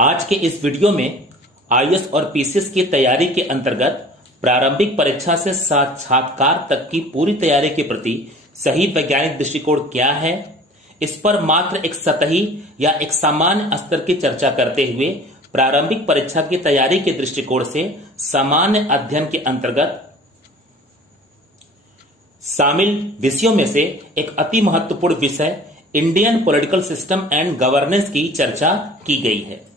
आज के इस वीडियो में आईएएस और पीसीएस की तैयारी के अंतर्गत प्रारंभिक परीक्षा से साक्षात्कार तक की पूरी तैयारी के प्रति सही वैज्ञानिक दृष्टिकोण क्या है, इस पर मात्र एक सतही या एक सामान्य स्तर की चर्चा करते हुए प्रारंभिक परीक्षा की तैयारी के दृष्टिकोण से सामान्य अध्ययन के अंतर्गत शामिल विषयों में से एक अति महत्वपूर्ण विषय Indian political system and governance की चर्चा की गई है।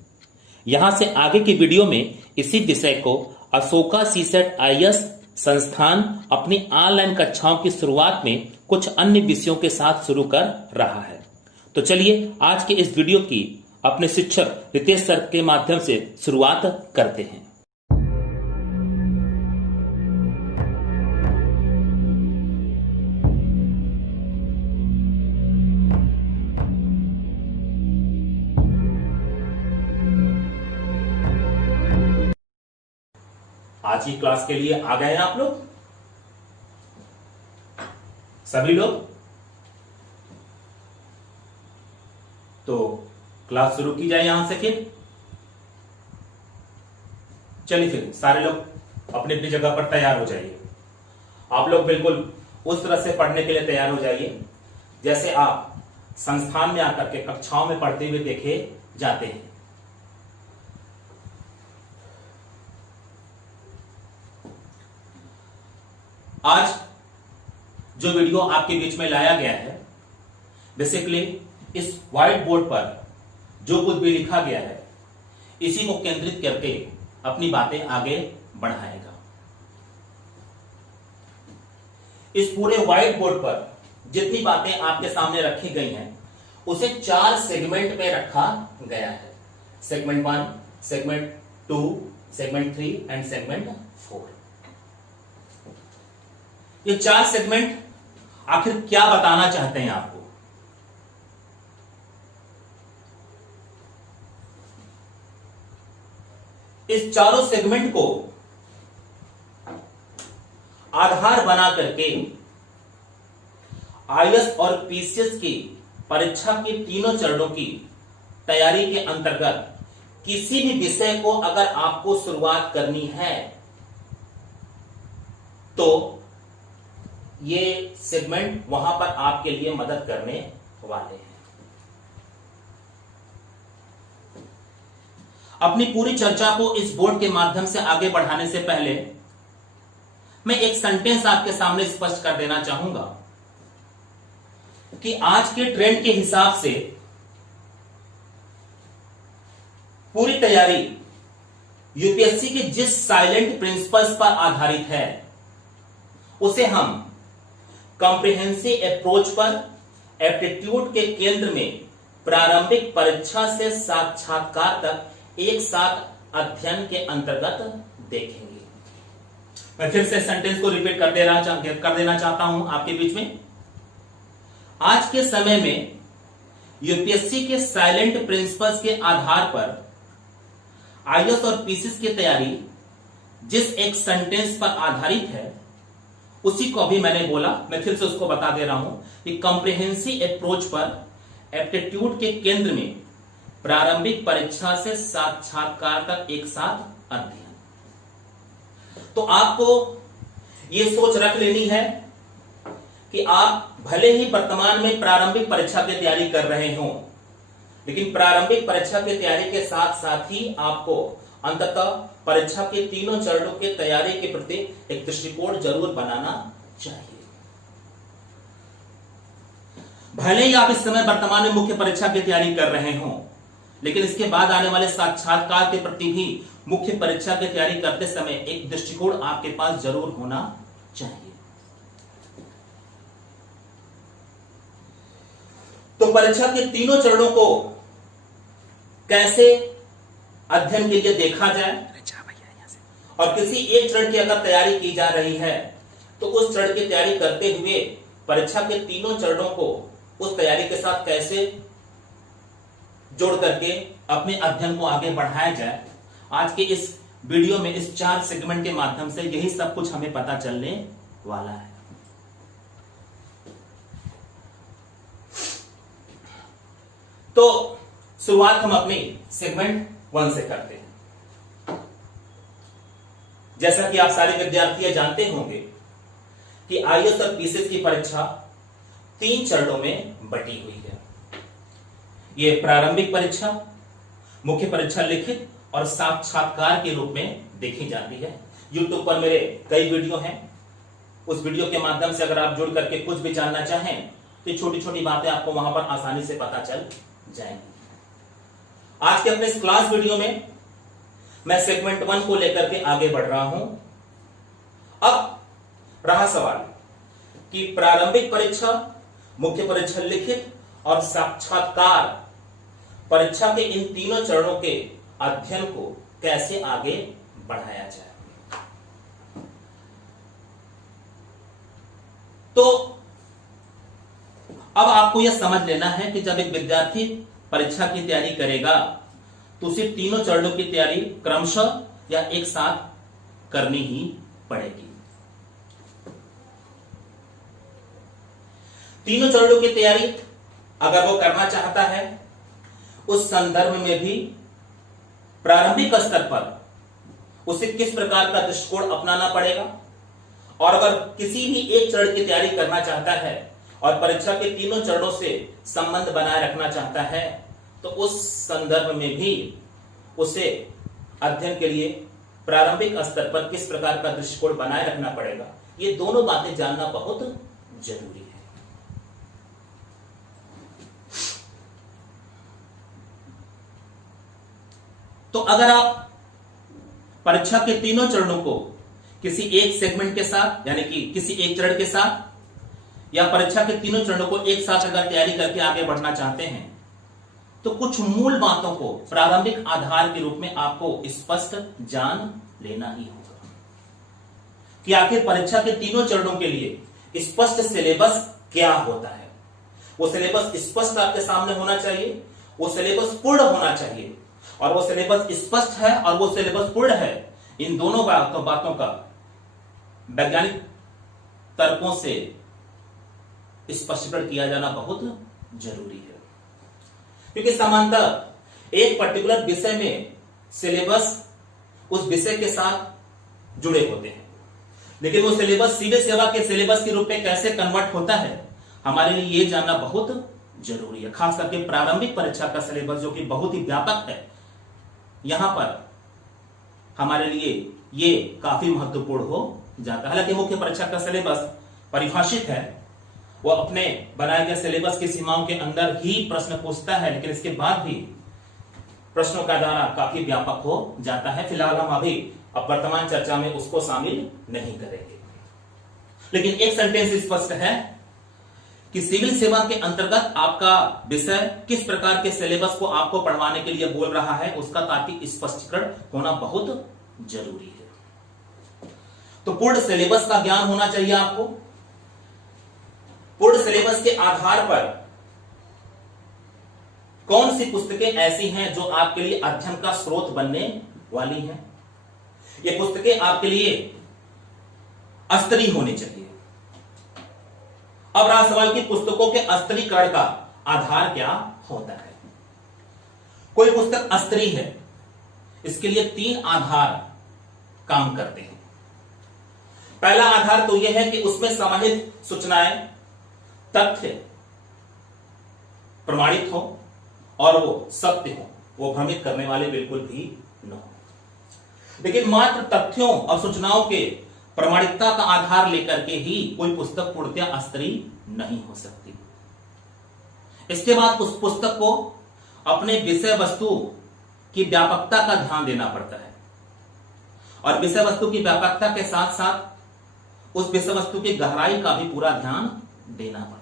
यहां से आगे की वीडियो में इसी विषय को अशोका सीसेट आईएएस संस्थान अपनी ऑनलाइन कक्षाओं की शुरुआत में कुछ अन्य विषयों के साथ शुरू कर रहा है। तो चलिए आज के इस वीडियो की अपने शिक्षक रितेश सर के माध्यम से शुरुआत करते हैं। आज की क्लास के लिए आ गए हैं आप लोग सभी लोग। तो क्लास शुरू की जाए यहां से। फिर चलिए फिर सारे लोग अपनी अपनी जगह पर तैयार हो जाइए। आप लोग बिल्कुल उस तरह से पढ़ने के लिए तैयार हो जाइए जैसे आप संस्थान में आकर के कक्षाओं में पढ़ते हुए देखे जाते हैं। आज जो वीडियो आपके बीच में लाया गया है, बेसिकली इस व्हाइट बोर्ड पर जो कुछ भी लिखा गया है इसी को केंद्रित करके अपनी बातें आगे बढ़ाएगा। इस पूरे व्हाइट बोर्ड पर जितनी बातें आपके सामने रखी गई हैं उसे 4 सेगमेंट में रखा गया है। Segment 1, segment 2, segment 3 and segment 4। ये 4 सेगमेंट आखिर क्या बताना चाहते हैं आपको? इस चारों सेगमेंट को आधार बना करके आईएएस और पीसीएस की परीक्षा के तीनों चरणों की तैयारी के अंतर्गत किसी भी विषय को अगर आपको शुरुआत करनी है तो ये सेगमेंट वहां पर आपके लिए मदद करने वाले हैं। अपनी पूरी चर्चा को इस बोर्ड के माध्यम से आगे बढ़ाने से पहले मैं एक सेंटेंस आपके सामने स्पष्ट कर देना चाहूंगा कि आज के ट्रेंड के हिसाब से पूरी तैयारी यूपीएससी के जिस साइलेंट प्रिंसिपल्स पर आधारित है उसे हम कॉम्प्रिहेंसिव अप्रोच पर एप्टीट्यूड के केंद्र में प्रारंभिक परीक्षा से साक्षात्कार तक एक साथ अध्ययन के अंतर्गत देखेंगे। मैं फिर से सेंटेंस को रिपीट कर देना चाहता हूं आपके बीच में। आज के समय में यूपीएससी के साइलेंट प्रिंसिपल्स के आधार पर आईएएस और पीसीएस की तैयारी जिस एक सेंटेंस पर आधारित है उसी को अभी मैंने बोला, मैं फिर से उसको बता दे रहा हूं कि कॉम्प्रिहेंसिव अप्रोच पर एप्टीट्यूड के केंद्र में प्रारंभिक परीक्षा से साक्षात्कार तक एक साथ अध्ययन। तो आपको यह सोच रख लेनी है कि आप भले ही वर्तमान में प्रारंभिक परीक्षा की तैयारी कर रहे हो, लेकिन प्रारंभिक परीक्षा की तैयारी के साथ साथ ही आपको अंततः परीक्षा के तीनों चरणों की तैयारी के प्रति एक दृष्टिकोण जरूर बनाना चाहिए। भले ही आप इस समय वर्तमान में मुख्य परीक्षा की तैयारी कर रहे हो, लेकिन इसके बाद आने वाले साक्षात्कार के प्रति भी मुख्य परीक्षा की तैयारी करते समय एक दृष्टिकोण आपके पास जरूर होना चाहिए। तो परीक्षा के तीनों चरणों को कैसे अध्ययन के लिए देखा जाए और किसी एक चरण की अगर तैयारी की जा रही है तो उस चरण की तैयारी करते हुए परीक्षा के तीनों चरणों को उस तैयारी के साथ कैसे जोड़ करके अपने अध्ययन को आगे बढ़ाया जाए, आज के इस वीडियो में इस 4 सेगमेंट के माध्यम से यही सब कुछ हमें पता चलने वाला है। तो शुरुआत हम अपनी सेगमेंट 1 से करते हैं। जैसा कि आप सारे विद्यार्थी जानते होंगे कि आईएएस और पीसीएस की परीक्षा 3 चरणों में बटी हुई है। यह प्रारंभिक परीक्षा, मुख्य परीक्षा लिखित और साक्षात्कार के रूप में देखी जाती है। YouTube पर मेरे कई वीडियो हैं, उस वीडियो के माध्यम से अगर आप जुड़ करके कुछ भी जानना चाहें तो छोटी छोटी बातें आपको वहां पर आसानी से पता चल जाएंगी। आज के अपने इस क्लास वीडियो में मैं सेगमेंट 1 को लेकर के आगे बढ़ रहा हूं। अब रहा सवाल कि प्रारंभिक परीक्षा, मुख्य परीक्षा लिखित और साक्षात्कार परीक्षा के इन तीनों चरणों के अध्ययन को कैसे आगे बढ़ाया जाए। तो अब आपको यह समझ लेना है कि जब एक विद्यार्थी परीक्षा की तैयारी करेगा तो उसे तीनों चरणों की तैयारी क्रमशः या एक साथ करनी ही पड़ेगी। तीनों चरणों की तैयारी अगर वो करना चाहता है, उस संदर्भ में भी प्रारंभिक स्तर पर उसे किस प्रकार का दृष्टिकोण अपनाना पड़ेगा, और अगर किसी भी एक चरण की तैयारी करना चाहता है और परीक्षा के तीनों चरणों से संबंध बनाए रखना चाहता है, तो उस संदर्भ में भी उसे अध्ययन के लिए प्रारंभिक स्तर पर किस प्रकार का दृष्टिकोण बनाए रखना पड़ेगा, ये दोनों बातें जानना बहुत जरूरी है। तो अगर आप परीक्षा के तीनों चरणों को किसी एक सेगमेंट के साथ, यानी कि किसी एक चरण के साथ, या परीक्षा के तीनों चरणों को एक साथ अगर तैयारी करके आगे बढ़ना चाहते हैं, तो कुछ मूल बातों को प्रारंभिक आधार के रूप में आपको स्पष्ट जान लेना ही होगा कि आखिर परीक्षा के तीनों चरणों के लिए स्पष्ट सिलेबस क्या होता है। वो सिलेबस स्पष्ट आपके सामने होना चाहिए, वो सिलेबस पूर्ण होना चाहिए, और वो सिलेबस स्पष्ट है और वो सिलेबस पूर्ण है, इन दोनों बातों का वैज्ञानिक तर्कों से स्पष्टीकरण किया जाना बहुत जरूरी है। क्योंकि सामान्यतः एक पर्टिकुलर विषय में सिलेबस उस विषय के साथ जुड़े होते हैं, लेकिन वो सिलेबस सीधे सेवा के सिलेबस के रूप में कैसे कन्वर्ट होता है, हमारे लिए ये जानना बहुत जरूरी है। खास करके प्रारंभिक परीक्षा का सिलेबस जो कि बहुत ही व्यापक है, यहां पर हमारे लिए ये काफी महत्वपूर्ण हो जाता है। हालांकि मुख्य परीक्षा का सिलेबस परिभाषित है, वो अपने बनाए गए सिलेबस की सीमाओं के अंदर ही प्रश्न पूछता है, लेकिन इसके बाद भी प्रश्नों का दायरा काफी व्यापक हो जाता है। फिलहाल हम अभी अब वर्तमान चर्चा में उसको शामिल नहीं करेंगे, लेकिन एक सेंटेंस स्पष्ट है कि सिविल सेवा के अंतर्गत आपका विषय किस प्रकार के सिलेबस को आपको पढ़वाने के लिए बोल रहा है, उसका तार्किक स्पष्टीकरण होना बहुत जरूरी है। तो पूर्ण सिलेबस का ज्ञान होना चाहिए आपको। पूर्ण सिलेबस के आधार पर कौन सी पुस्तकें ऐसी हैं जो आपके लिए अध्ययन का स्रोत बनने वाली हैं, ये पुस्तकें आपके लिए स्तरीय होनी चाहिए। अब रहा सवाल कि पुस्तकों के स्तरीकरण का आधार क्या होता है। कोई पुस्तक स्तरीय है, इसके लिए 3 आधार काम करते हैं। पहला आधार तो यह है कि उसमें समाहित सूचनाएं, तथ्य प्रमाणित हो और वो सत्य हो, वो भ्रमित करने वाले बिल्कुल भी न हो। लेकिन मात्र तथ्यों और सूचनाओं के प्रमाणिकता का आधार लेकर के ही कोई पुस्तक पूर्णतः स्तरीय नहीं हो सकती। इसके बाद उस पुस्तक को अपने विषय वस्तु की व्यापकता का ध्यान देना पड़ता है, और विषय वस्तु की व्यापकता के साथ साथ उस विषय वस्तु की गहराई का भी पूरा ध्यान देना पड़ता है।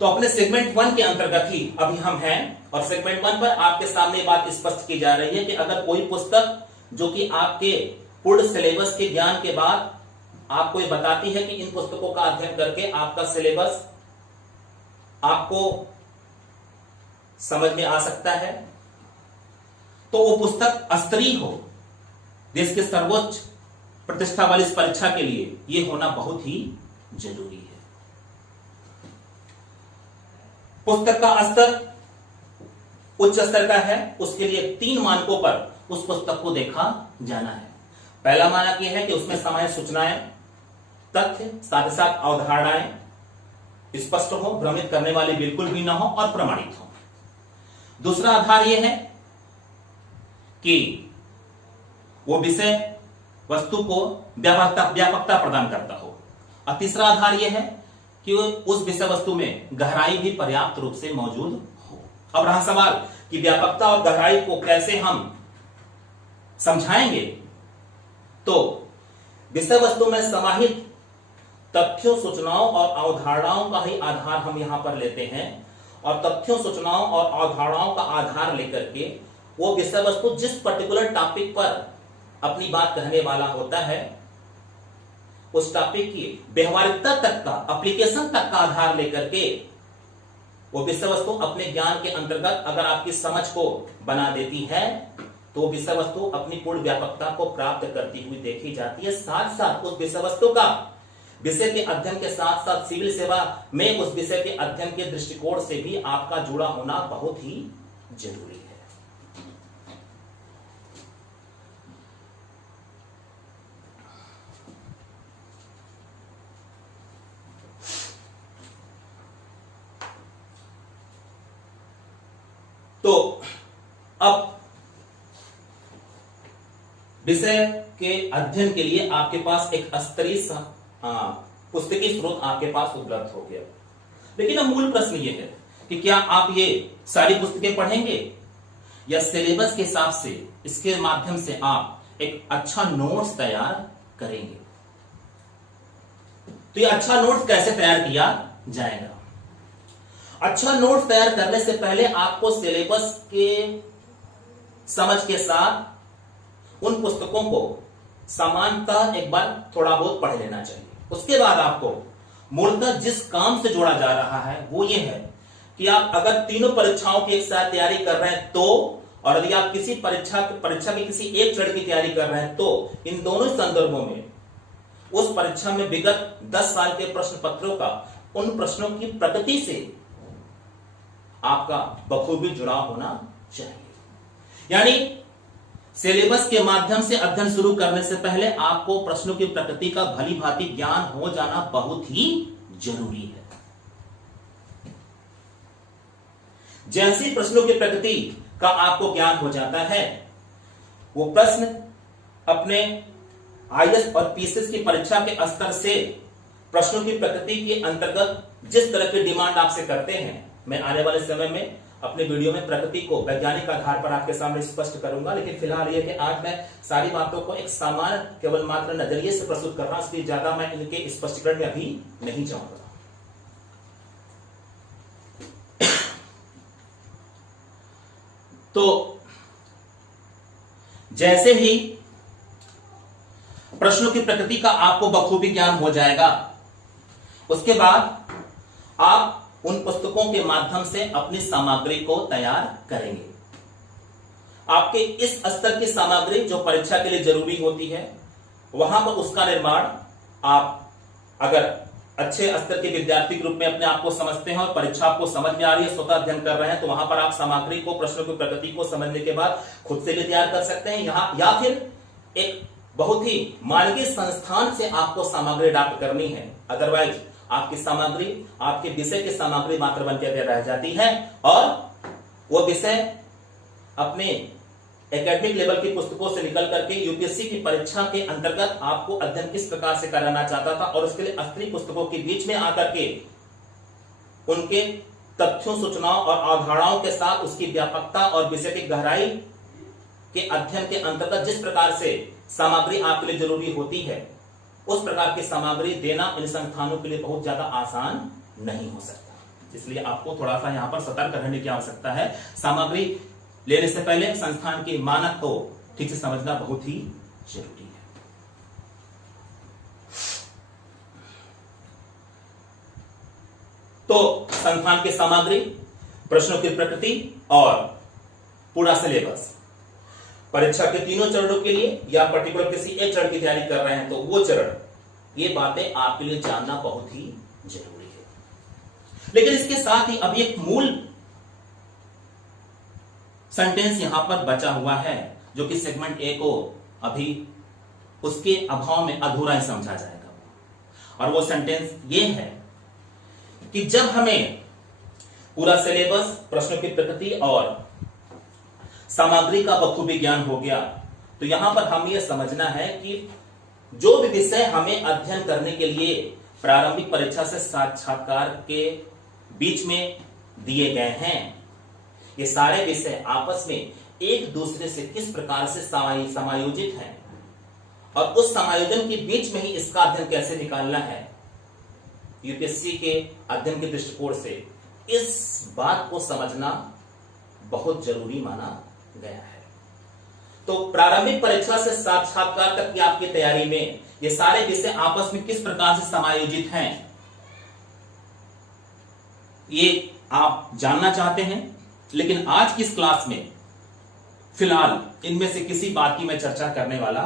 तो अपने सेगमेंट 1 के अंतर्गत ही अभी हम हैं, और सेगमेंट 1 पर आपके सामने बात स्पष्ट की जा रही है कि अगर कोई पुस्तक जो कि आपके पूर्ण सिलेबस के ज्ञान के बाद आपको ये बताती है कि इन पुस्तकों का अध्ययन करके आपका सिलेबस आपको समझ में आ सकता है, तो वो पुस्तक स्तरीय हो। देश के सर्वोच्च प्रतिष्ठा वाली इस परीक्षा के लिए यह होना बहुत ही जरूरी है। पुस्तक का स्तर उच्च स्तर का है उसके लिए 3 मानकों पर उस पुस्तक को देखा जाना है। पहला मानक यह है कि उसमें समाहित सूचनाएं, तथ्य, साथ ही साथ अवधारणाएं स्पष्ट हो, भ्रमित करने वाली बिल्कुल भी ना हो और प्रमाणित हो। दूसरा आधार यह है कि वो विषय वस्तु को व्यापकता प्रदान करता हो, और तीसरा आधार यह है कि उस विषय वस्तु में गहराई भी पर्याप्त रूप से मौजूद हो। अब रहा सवाल कि व्यापकता और गहराई को कैसे हम समझाएंगे, तो विषय वस्तु में समाहित तथ्यों, सूचनाओं और अवधारणाओं का ही आधार हम यहां पर लेते हैं, और तथ्यों, सूचनाओं और अवधारणाओं का आधार लेकर के वो विषय वस्तु जिस पर्टिकुलर टॉपिक पर अपनी बात कहने वाला होता है, उस टॉपिक की व्यवहारिकता तक का, एप्लीकेशन तक का आधार लेकर के वो विषय वस्तु अपने ज्ञान के अंतर्गत अगर आपकी समझ को बना देती है, तो विषय वस्तु अपनी पूर्ण व्यापकता को प्राप्त करती हुई देखी जाती है। साथ साथ उस विषय वस्तु का विषय के अध्ययन के साथ साथ सिविल सेवा में उस विषय के अध्ययन के दृष्टिकोण से भी आपका जुड़ा होना बहुत ही जरूरी है। तो अब विषय के अध्ययन के लिए आपके पास एक स्तरीय पुस्तकीय स्रोत आपके पास उपलब्ध हो गया, लेकिन अब मूल प्रश्न ये है कि क्या आप ये सारी पुस्तकें पढ़ेंगे या सिलेबस के हिसाब से इसके माध्यम से आप एक अच्छा नोट्स तैयार करेंगे। तो ये अच्छा नोट्स कैसे तैयार किया जाएगा? अच्छा नोट्स तैयार करने से पहले आपको सिलेबस के समझ के साथ उन पुस्तकों को समानतः एक बार थोड़ा बहुत पढ़ लेना चाहिए। उसके बाद आपको मूलतः जिस काम से जोड़ा जा रहा है वो ये है कि आप अगर तीनों परीक्षाओं की एक साथ तैयारी कर रहे हैं तो, और यदि आप किसी परीक्षा की किसी एक चरण की तैयारी कर रहे हैं तो, इन दोनों संदर्भों में उस परीक्षा में विगत 10 साल के प्रश्न पत्रों का उन प्रश्नों की प्रकृति से आपका बखूबी जुड़ाव होना चाहिए। यानी सिलेबस के माध्यम से अध्ययन शुरू करने से पहले आपको प्रश्नों की प्रकृति का भली भांति ज्ञान हो जाना बहुत ही जरूरी है। जैसी प्रश्नों की प्रकृति का आपको ज्ञान हो जाता है, वो प्रश्न अपने आईएएस और पीसीएस की परीक्षा के स्तर से प्रश्नों की प्रकृति के अंतर्गत जिस तरह की डिमांड आपसे करते हैं, मैं आने वाले समय में अपने वीडियो में प्रकृति को वैज्ञानिक आधार पर आपके सामने स्पष्ट करूंगा। लेकिन फिलहाल यह कि आज मैं सारी बातों को एक सामान्य केवल मात्र नजरिए से प्रस्तुत कर रहा हूं, इसलिए ज्यादा मैं इनके स्पष्टीकरण में अभी नहीं जाऊंगा। तो जैसे ही प्रश्नों की प्रकृति का आपको बखूबी ज्ञान हो जाएगा, उसके बाद आप उन पुस्तकों के माध्यम से अपनी सामग्री को तैयार करेंगे। आपके इस स्तर की सामग्री जो परीक्षा के लिए जरूरी होती है, वहां पर उसका निर्माण आप अगर अच्छे स्तर के विद्यार्थी के रूप में अपने आप को समझते हैं और परीक्षा आपको समझ में आ रही है, स्वतः अध्ययन कर रहे हैं, तो वहां पर आप सामग्री को, प्रश्नों की प्रकृति को समझने के बाद खुद से भी तैयार कर सकते हैं, या फिर एक बहुत ही मानवीय संस्थान से आपको सामग्री प्राप्त करनी है। अदरवाइज आपकी सामग्री आपके विषय की सामग्री मात्र बनकर रह जाती है और वो विषय अपने एकेडमिक लेवल की पुस्तकों से निकल करके यूपीएससी की परीक्षा के अंतर्गत आपको अध्ययन किस प्रकार से कराना चाहता था, और उसके लिए स्तरीय पुस्तकों के बीच में आकर के उनके तथ्यों, सूचनाओं और अवधारणाओं के साथ उसकी व्यापकता और विषय की गहराई के अध्ययन के अंतर्गत जिस प्रकार से सामग्री आपके लिए जरूरी होती है, उस प्रकार की सामग्री देना इन संस्थानों के लिए बहुत ज्यादा आसान नहीं हो सकता। इसलिए आपको थोड़ा सा यहां पर सतर्क रहने की आवश्यकता है। सामग्री लेने से पहले संस्थान के मानक को ठीक से समझना बहुत ही जरूरी है। तो संस्थान की सामग्री, प्रश्नों की प्रकृति और पूरा सिलेबस परीक्षा के तीनों चरणों के लिए या पर्टिकुलर किसी एक चरण की तैयारी कर रहे हैं तो वो चरण, ये बातें आपके लिए जानना बहुत ही जरूरी है। लेकिन इसके साथ ही अभी एक मूल सेंटेंस यहां पर बचा हुआ है जो कि सेगमेंट ए को अभी उसके अभाव में अधूरा ही समझा जाएगा, और वो सेंटेंस ये है कि जब हमें पूरा सिलेबस, प्रश्नों की प्रकृति और सामग्री का बखूबी ज्ञान हो गया, तो यहां पर हम ये समझना है कि जो भी विषय हमें अध्ययन करने के लिए प्रारंभिक परीक्षा से साक्षात्कार के बीच में दिए गए हैं, ये सारे विषय आपस में एक दूसरे से किस प्रकार से समायोजित हैं, और उस समायोजन के बीच में ही इसका अध्ययन कैसे निकालना है, यूपीएससी के अध्ययन के दृष्टिकोण से इस बात को समझना बहुत जरूरी माना गया है। तो प्रारंभिक परीक्षा से साक्षात्कार तक की आपकी तैयारी में ये सारे विषय आपस में किस प्रकार से समायोजित हैं, ये आप जानना चाहते हैं। लेकिन आज की इस क्लास में फिलहाल इनमें से किसी बात की मैं चर्चा करने वाला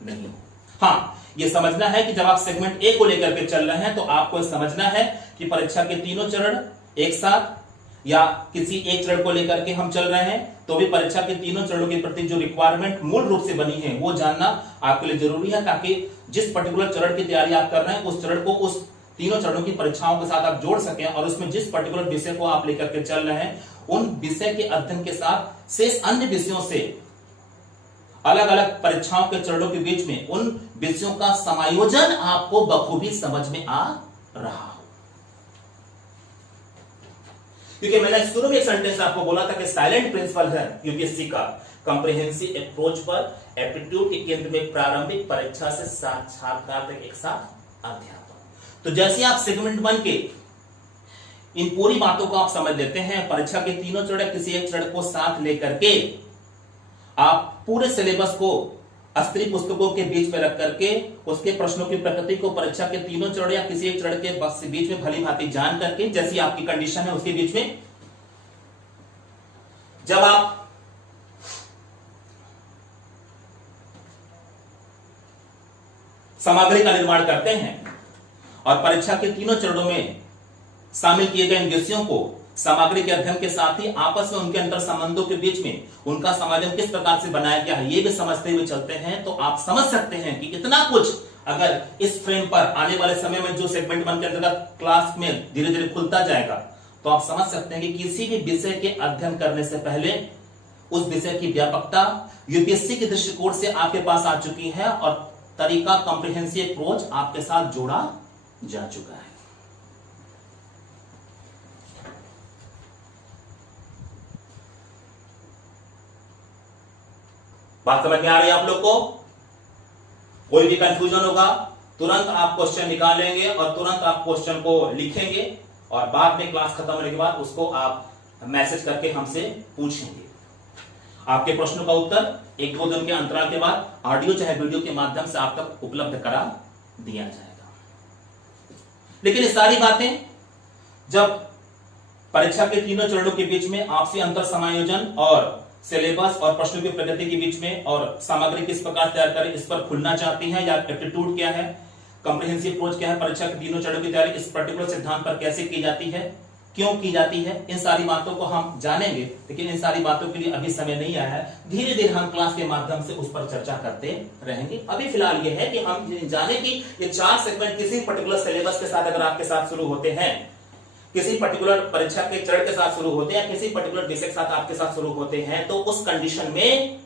नहीं हूं। हां, यह समझना है कि जब आप सेगमेंट ए को लेकर के चल रहे हैं तो आपको समझना है कि परीक्षा के तीनों चरण एक साथ या किसी एक चरण को लेकर के हम चल रहे हैं, तो भी परीक्षा के तीनों चरणों के प्रति जो रिक्वायरमेंट मूल रूप से बनी है वो जानना आपके लिए जरूरी है, ताकि जिस पर्टिकुलर चरण की तैयारी आप कर रहे हैं उस चरण को उस तीनों चरणों की परीक्षाओं के साथ आप जोड़ सकें, और उसमें जिस पर्टिकुलर विषय को आप लेकर के चल रहे हैं उन विषय के अध्ययन के साथ शेष अन्य विषयों से अलग अलग परीक्षाओं के चरणों के बीच में उन विषयों का समायोजन आपको बखूबी समझ में आ रहा हो। क्योंकि मैंने शुरू में एक सेंटेंस आपको बोला था कि साइलेंट प्रिंसिपल है यूपीएससी का कंप्रिहेंसिव अप्रोच पर एप्टीट्यूड के केंद्र में प्रारंभिक परीक्षा से साक्षात्कार तक एक साथ अध्यापन। तो जैसे आप सेगमेंट 1 के इन पूरी बातों को आप समझ लेते हैं, परीक्षा के तीनों चरण किसी एक चरण को साथ लेकर के आप पूरे सिलेबस को अस्त्री पुस्तकों के बीच में रख करके उसके प्रश्नों की प्रकृति को परीक्षा के तीनों चरण या किसी एक चरण के बीच में भली भांति जान करके, जैसी आपकी कंडीशन है उसके बीच में जब आप सामग्री का निर्माण करते हैं और परीक्षा के तीनों चरणों में शामिल किए गए इन विषयों को सामग्री के अध्ययन के साथ ही आपस में उनके अंतर संबंधों के बीच में उनका समायोजन किस प्रकार से बनाया गया है, ये भी समझते हुए चलते हैं, तो आप समझ सकते हैं कि इतना कुछ अगर इस फ्रेम पर आने वाले समय में जो सेगमेंट 1 के अंतर्गत क्लास में धीरे धीरे खुलता जाएगा, तो आप समझ सकते हैं कि किसी भी विषय के अध्ययन करने से पहले उस विषय की व्यापकता यूपीएससी के दृष्टिकोण से आपके पास आ चुकी है और तरीका कॉम्प्रिहेंसिव अप्रोच आपके साथ जोड़ा जा चुका है। बात समझ में आ रही है आप लोग को? कोई भी कंफ्यूजन होगा तुरंत आप क्वेश्चन निकालेंगे और तुरंत आप क्वेश्चन को लिखेंगे और बाद में क्लास खत्म होने के बाद उसको आप मैसेज करके हमसे पूछेंगे। आपके प्रश्नों का उत्तर 1-2 दिन के अंतराल के बाद ऑडियो चाहे वीडियो के माध्यम से आप तक उपलब्ध करा दिया जाएगा। लेकिन ये सारी बातें जब परीक्षा के तीनों चरणों के बीच में आपसी अंतर समायोजन और सिलेबस और प्रश्नों की प्रगति के बीच में और सामग्री किस प्रकार तैयार करें इस पर खुलना चाहती हैं, या एप्टीट्यूड क्या है, कॉम्प्रिहेंसिव अप्रोच क्या है, परीक्षा के तीनों चरणों की तैयारी इस पर्टिकुलर सिद्धांत पर कैसे की जाती है, क्यों की जाती है, इन सारी बातों को हम जानेंगे। लेकिन इन सारी बातों के लिए अभी समय नहीं आया है, धीरे धीरे हम क्लास के माध्यम से उस पर चर्चा करते रहेंगे। अभी फिलहाल यह है कि हम जाने कि ये 4 सेगमेंट किसी पर्टिकुलर सिलेबस के साथ अगर आपके साथ शुरू होते हैं, किसी पर्टिकुलर परीक्षा के चरण के साथ शुरू होते हैं, किसी पर्टिकुलर विषय के साथ आपके साथ शुरू होते हैं, तो उस कंडीशन में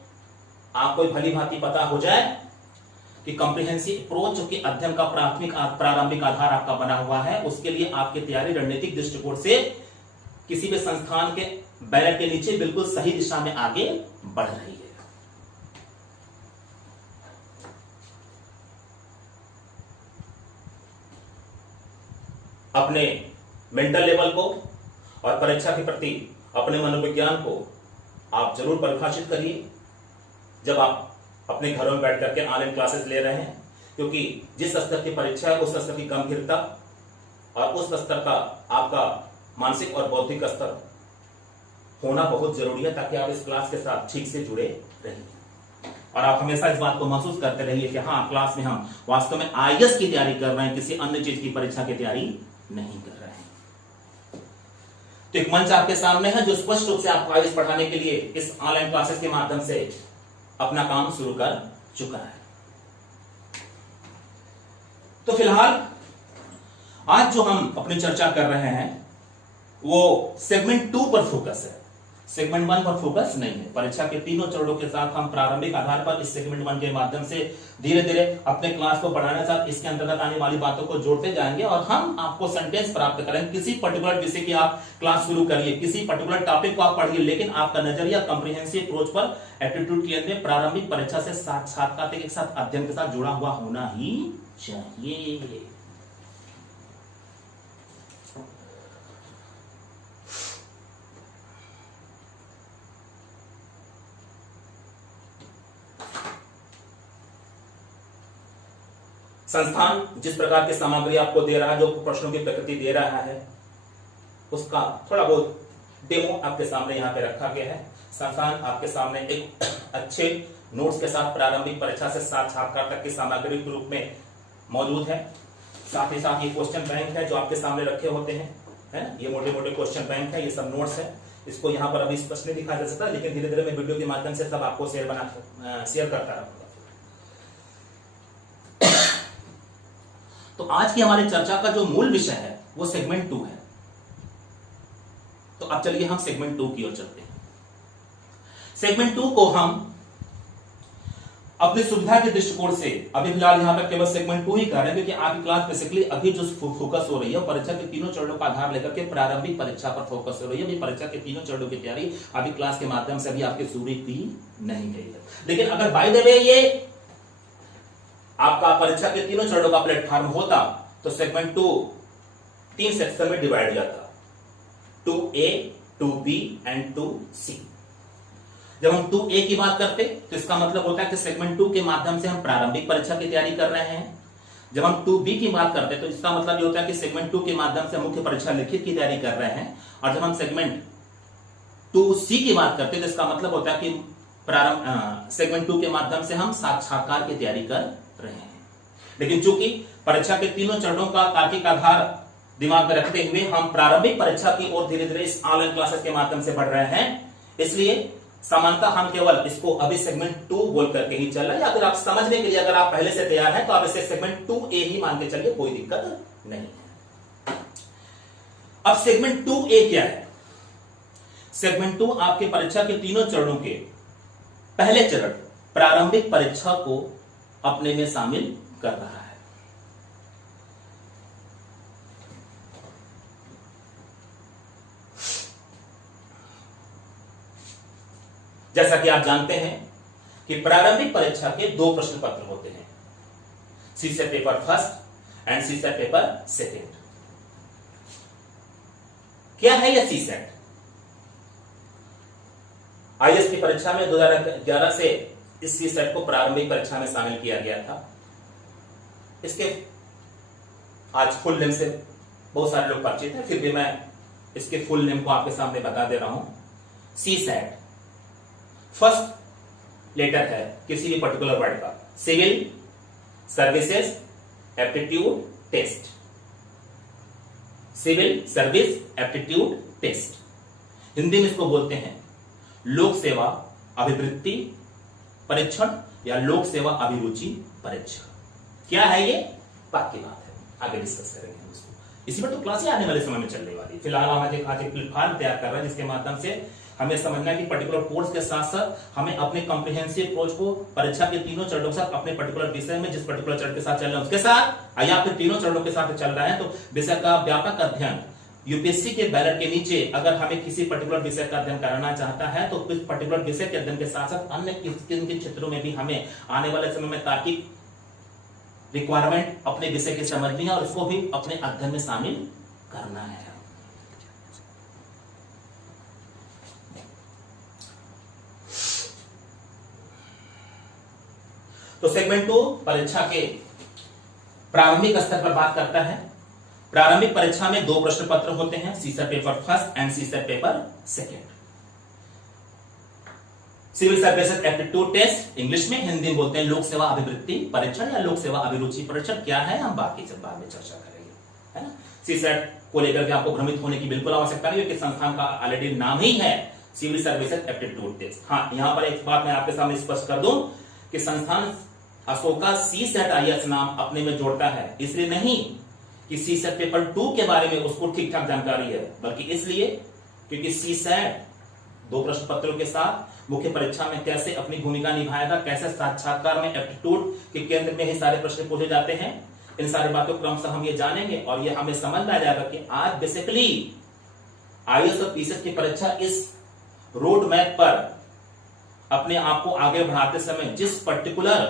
आपको भली भांति पता हो जाए कि कॉम्प्रिहेंसिव अप्रोच जो कि अध्ययन का प्रारंभिक आधार आपका बना हुआ है, उसके लिए आपकी तैयारी रणनीतिक दृष्टिकोण से किसी भी संस्थान के बैनर के नीचे बिल्कुल सही दिशा में आगे बढ़ रही है। अपने मेंटल लेवल को और परीक्षा के प्रति अपने मनोविज्ञान को आप जरूर परिभाषित करिए जब आप अपने घरों में बैठ करके ऑनलाइन क्लासेस ले रहे हैं, क्योंकि जिस स्तर की परीक्षा है उस स्तर की गंभीरता और उस स्तर का आपका मानसिक और बौद्धिक स्तर होना बहुत जरूरी है, ताकि आप इस क्लास के साथ ठीक से जुड़े रहिए और आप हमेशा इस बात को महसूस करते रहिए कि हाँ, क्लास में हम वास्तव में आईएएस की तैयारी कर रहे हैं, किसी अन्य चीज की परीक्षा की तैयारी नहीं कर रहे हैं। तो एक मंच आपके सामने है जो स्पष्ट रूप से आपको आगे पढ़ाने के लिए इस ऑनलाइन क्लासेस के माध्यम से अपना काम शुरू कर चुका है। तो फिलहाल आज जो हम अपनी चर्चा कर रहे हैं वो सेगमेंट 2 पर फोकस है, सेगमेंट 1 पर फोकस नहीं है। परीक्षा के तीनों चरणों के साथ हम प्रारंभिक आधार पर इस सेगमेंट 1 के माध्यम से धीरे धीरे अपने क्लास को बढ़ाने के साथ इसके अंतर्गत आने वाली बातों को जोड़ते जाएंगे और हम आपको सेंटेंस प्राप्त करेंगे। किसी पर्टिकुलर विषय की आप क्लास शुरू करिए, किसी पर्टिकुलर टॉपिक को आप पढ़िए, लेकिन आपका नजरिया कॉम्प्रिहेंसिव अप्रोच पर एप्टीट्यूड के अंदर प्रारंभिक परीक्षा से साक्षात्कार के साथ अध्ययन के साथ जुड़ा हुआ होना ही चाहिए। संस्थान जिस प्रकार की सामग्री आपको दे रहा है, जो प्रश्नों की प्रकृति दे रहा है, उसका थोड़ा बहुत डेमो आपके सामने यहाँ पे रखा गया है। संस्थान आपके सामने एक अच्छे नोट्स के साथ प्रारंभिक परीक्षा से साक्षात्कार तक की सामग्री के रूप में मौजूद है। साथ ही साथ ये क्वेश्चन बैंक है जो आपके सामने रखे होते हैं, है ना, ये मोटे मोटे क्वेश्चन बैंक है, ये सब नोट्स है। इसको यहाँ पर अभी स्पष्ट नहीं दिखाया जा सकता, लेकिन धीरे धीरे मैं वीडियो के माध्यम से सब आपको शेयर करता रहूंगा। तो आज की हमारी चर्चा का जो मूल विषय है वो सेगमेंट 2 है। तो अब चलिए हम सेगमेंट 2 की ओर चलते हैं। सेगमेंट 2 को हम अपनी सुविधा के दृष्टिकोण से अभी फिलहाल यहां पर केवल सेगमेंट 2 ही कर रहे हैं, क्योंकि आपकी क्लास बेसिकली अभी जो फोकस हो रही है परीक्षा के तीनों चरणों का आधार लेकर के प्रारंभिक परीक्षा पर फोकस हो रही है। अभी परीक्षा के तीनों चरणों की तैयारी अभी क्लास के माध्यम से अभी आपकी शुरू भी नहीं गई है। लेकिन अगर बाय द वे ये आपका परीक्षा के तीनों चरणों का प्लेटफॉर्म होता तो सेगमेंट 2 3 सेक्शन में डिवाइड जाता, 2A, 2B एंड 2C। जब हम 2A की बात करते तो इसका मतलब होता है कि सेगमेंट 2 के माध्यम से हम प्रारंभिक परीक्षा की तैयारी कर रहे हैं। जब हम 2B की बात करते तो इसका मतलब ये होता है कि सेगमेंट 2 के माध्यम से मुख्य परीक्षा लिखित की तैयारी कर रहे हैं। और जब हम सेगमेंट 2C की बात करते तो इसका मतलब होता है कि सेगमेंट 2 के माध्यम से हम साक्षात्कार की तैयारी कर रहे हैं। लेकिन चूंकि परीक्षा के तीनों चरणों का तार्किक आधार दिमाग में रखते हुए हम प्रारंभिक परीक्षा की ओर धीरे धीरे इस ऑनलाइन क्लासेस के माध्यम से बढ़ रहे हैं, इसलिए सामान्यतः हम केवल इसको अभी सेगमेंट 2 बोल करके ही चल रहे हैं। या फिर आप समझने के लिए अगर आप पहले से तैयार हैं तो आप इसे सेगमेंट 2A ही मान के चलिए, कोई दिक्कत नहीं है। अब सेगमेंट 2A क्या है? सेगमेंट 2 आपके परीक्षा के तीनों चरणों के पहले चरण प्रारंभिक परीक्षा को अपने में शामिल कर रहा है। जैसा कि आप जानते हैं कि प्रारंभिक परीक्षा के 2 प्रश्न पत्र होते हैं, CSAT paper first and CSAT paper second. क्या है यह सीसेट? आईएएस की परीक्षा में 2011 से इस सीसेट को प्रारंभिक परीक्षा में शामिल किया गया था। इसके आज फुल नेम से बहुत सारे लोग परिचित हैं, फिर भी मैं इसके फुल नेम को आपके सामने बता दे रहा हूं। सीसेट फर्स्ट लेटर है किसी भी पर्टिकुलर वर्ड का, civil services aptitude test, civil service aptitude test. Hindi में इसको बोलते हैं लोक सेवा अभिवृत्ति परीक्षण या लोक सेवा अभिरुचि परीक्षण। क्या है ये? बात की बात है, आगे डिस्कस करेंगे उसको। इसी पर तो क्लासें आने वाले समय में चलने वाली। फिलहाल हम आज एक प्लेटफॉर्म तैयार कर रहे हैं जिसके माध्यम से हमें समझना है कि पर्टिकुलर कोर्स के साथ साथ हमें अपने कॉम्प्रिहेंसिव अप्रोच को परीक्षा के तीनों चरणों के साथ अपने पर्टिकुलर विषय में जिस पर्टिकुलर चरण के साथ चल रहे हैं उसके साथ या फिर तीनों चरणों के साथ चल रहा है तो विषय का व्यापक अध्ययन यूपीएससी के बैनर के नीचे अगर हमें किसी पर्टिकुलर विषय का अध्ययन कराना चाहता है तो इस पर्टिकुलर विषय के अध्ययन के साथ साथ अन्य किन क्षेत्रों में भी हमें आने वाले समय में तार्किक रिक्वायरमेंट अपने विषय की समझनी है और इसको भी अपने अध्ययन में शामिल करना है। तो सेगमेंट 2 परीक्षा के प्रारंभिक स्तर पर बात करता है। प्रारंभिक परीक्षा में 2 प्रश्न पत्र होते हैं, CSAT paper first and CSAT paper second. Civil services aptitude test English में, हिंदी में बोलते हैं लोक सेवा अभिवृत्ति परीक्षण या लोक सेवा अभिरुचि परीक्षण। क्या है हम बाद में चर्चा करेंगे, है ना। सीसेट को लेकर के आपको भ्रमित होने की बिल्कुल आवश्यकता नहीं है, क्योंकि संस्थान का ऑलरेडी नाम ही है सिविल सर्विसेज एप्टीट्यूड टेस्ट। हाँ, यहां पर एक बात मैं आपके सामने स्पष्ट कर दूं कि संस्थान अशोका सीसेट आईएएस नाम अपने में जोड़ता है, इसलिए नहीं कि सीसेट पेपर 2 के बारे में उसको ठीक ठाक जानकारी है, बल्कि इसलिए क्योंकि सीसेट 2 प्रश्न पत्रों के साथ मुख्य परीक्षा में कैसे अपनी भूमिका निभाएगा, कैसे साक्षात्कार में एप्टीट्यूड के केंद्र में ही सारे प्रश्न पूछे जाते हैं, इन सारी बातों क्रमशः हम ये जानेंगे और ये हमें समझ में आ जाएगा कि आज बेसिकली आईएएस और पीसीएस की परीक्षा इस रोड मैप पर अपने आप को आगे बढ़ाते समय जिस पर्टिकुलर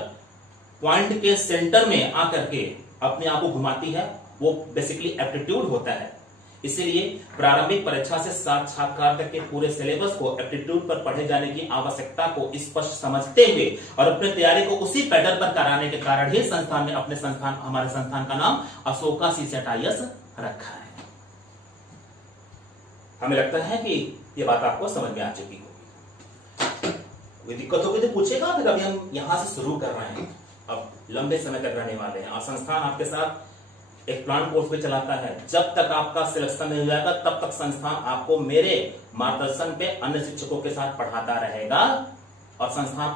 पॉइंट के सेंटर में आकर के अपने आप को घुमाती है वो बेसिकली एप्टीट्यूड होता है। इसीलिए प्रारंभिक परीक्षा से साक्षात्कार तक के पूरे सिलेबस को एप्टीट्यूड पर पढ़े जाने की आवश्यकता को स्पष्ट समझते हुए और अपनी तैयारी को उसी पैटर्न पर कराने के कारण ही संस्थान ने हमारे संस्थान का नाम अशोका सीसेट आईएएस रखा है। हमें लगता है कि ये बात आपको समझ में आ चुकी होगी। कोई दिक्कत होगी तो पूछेगा, फिर अभी हम यहां से शुरू कर रहे हैं, अब लंबे समय तक रहने वाले हैं और संस्थान आपके साथ एक प्लान कोर्स भी चलाता है। जब तक आपका सिलेक्शन नहीं हो जाएगा तब तक संस्थान आपको मेरे मार्गदर्शन पे अन्य शिक्षकों के साथ पढ़ाता रहेगा और संस्थान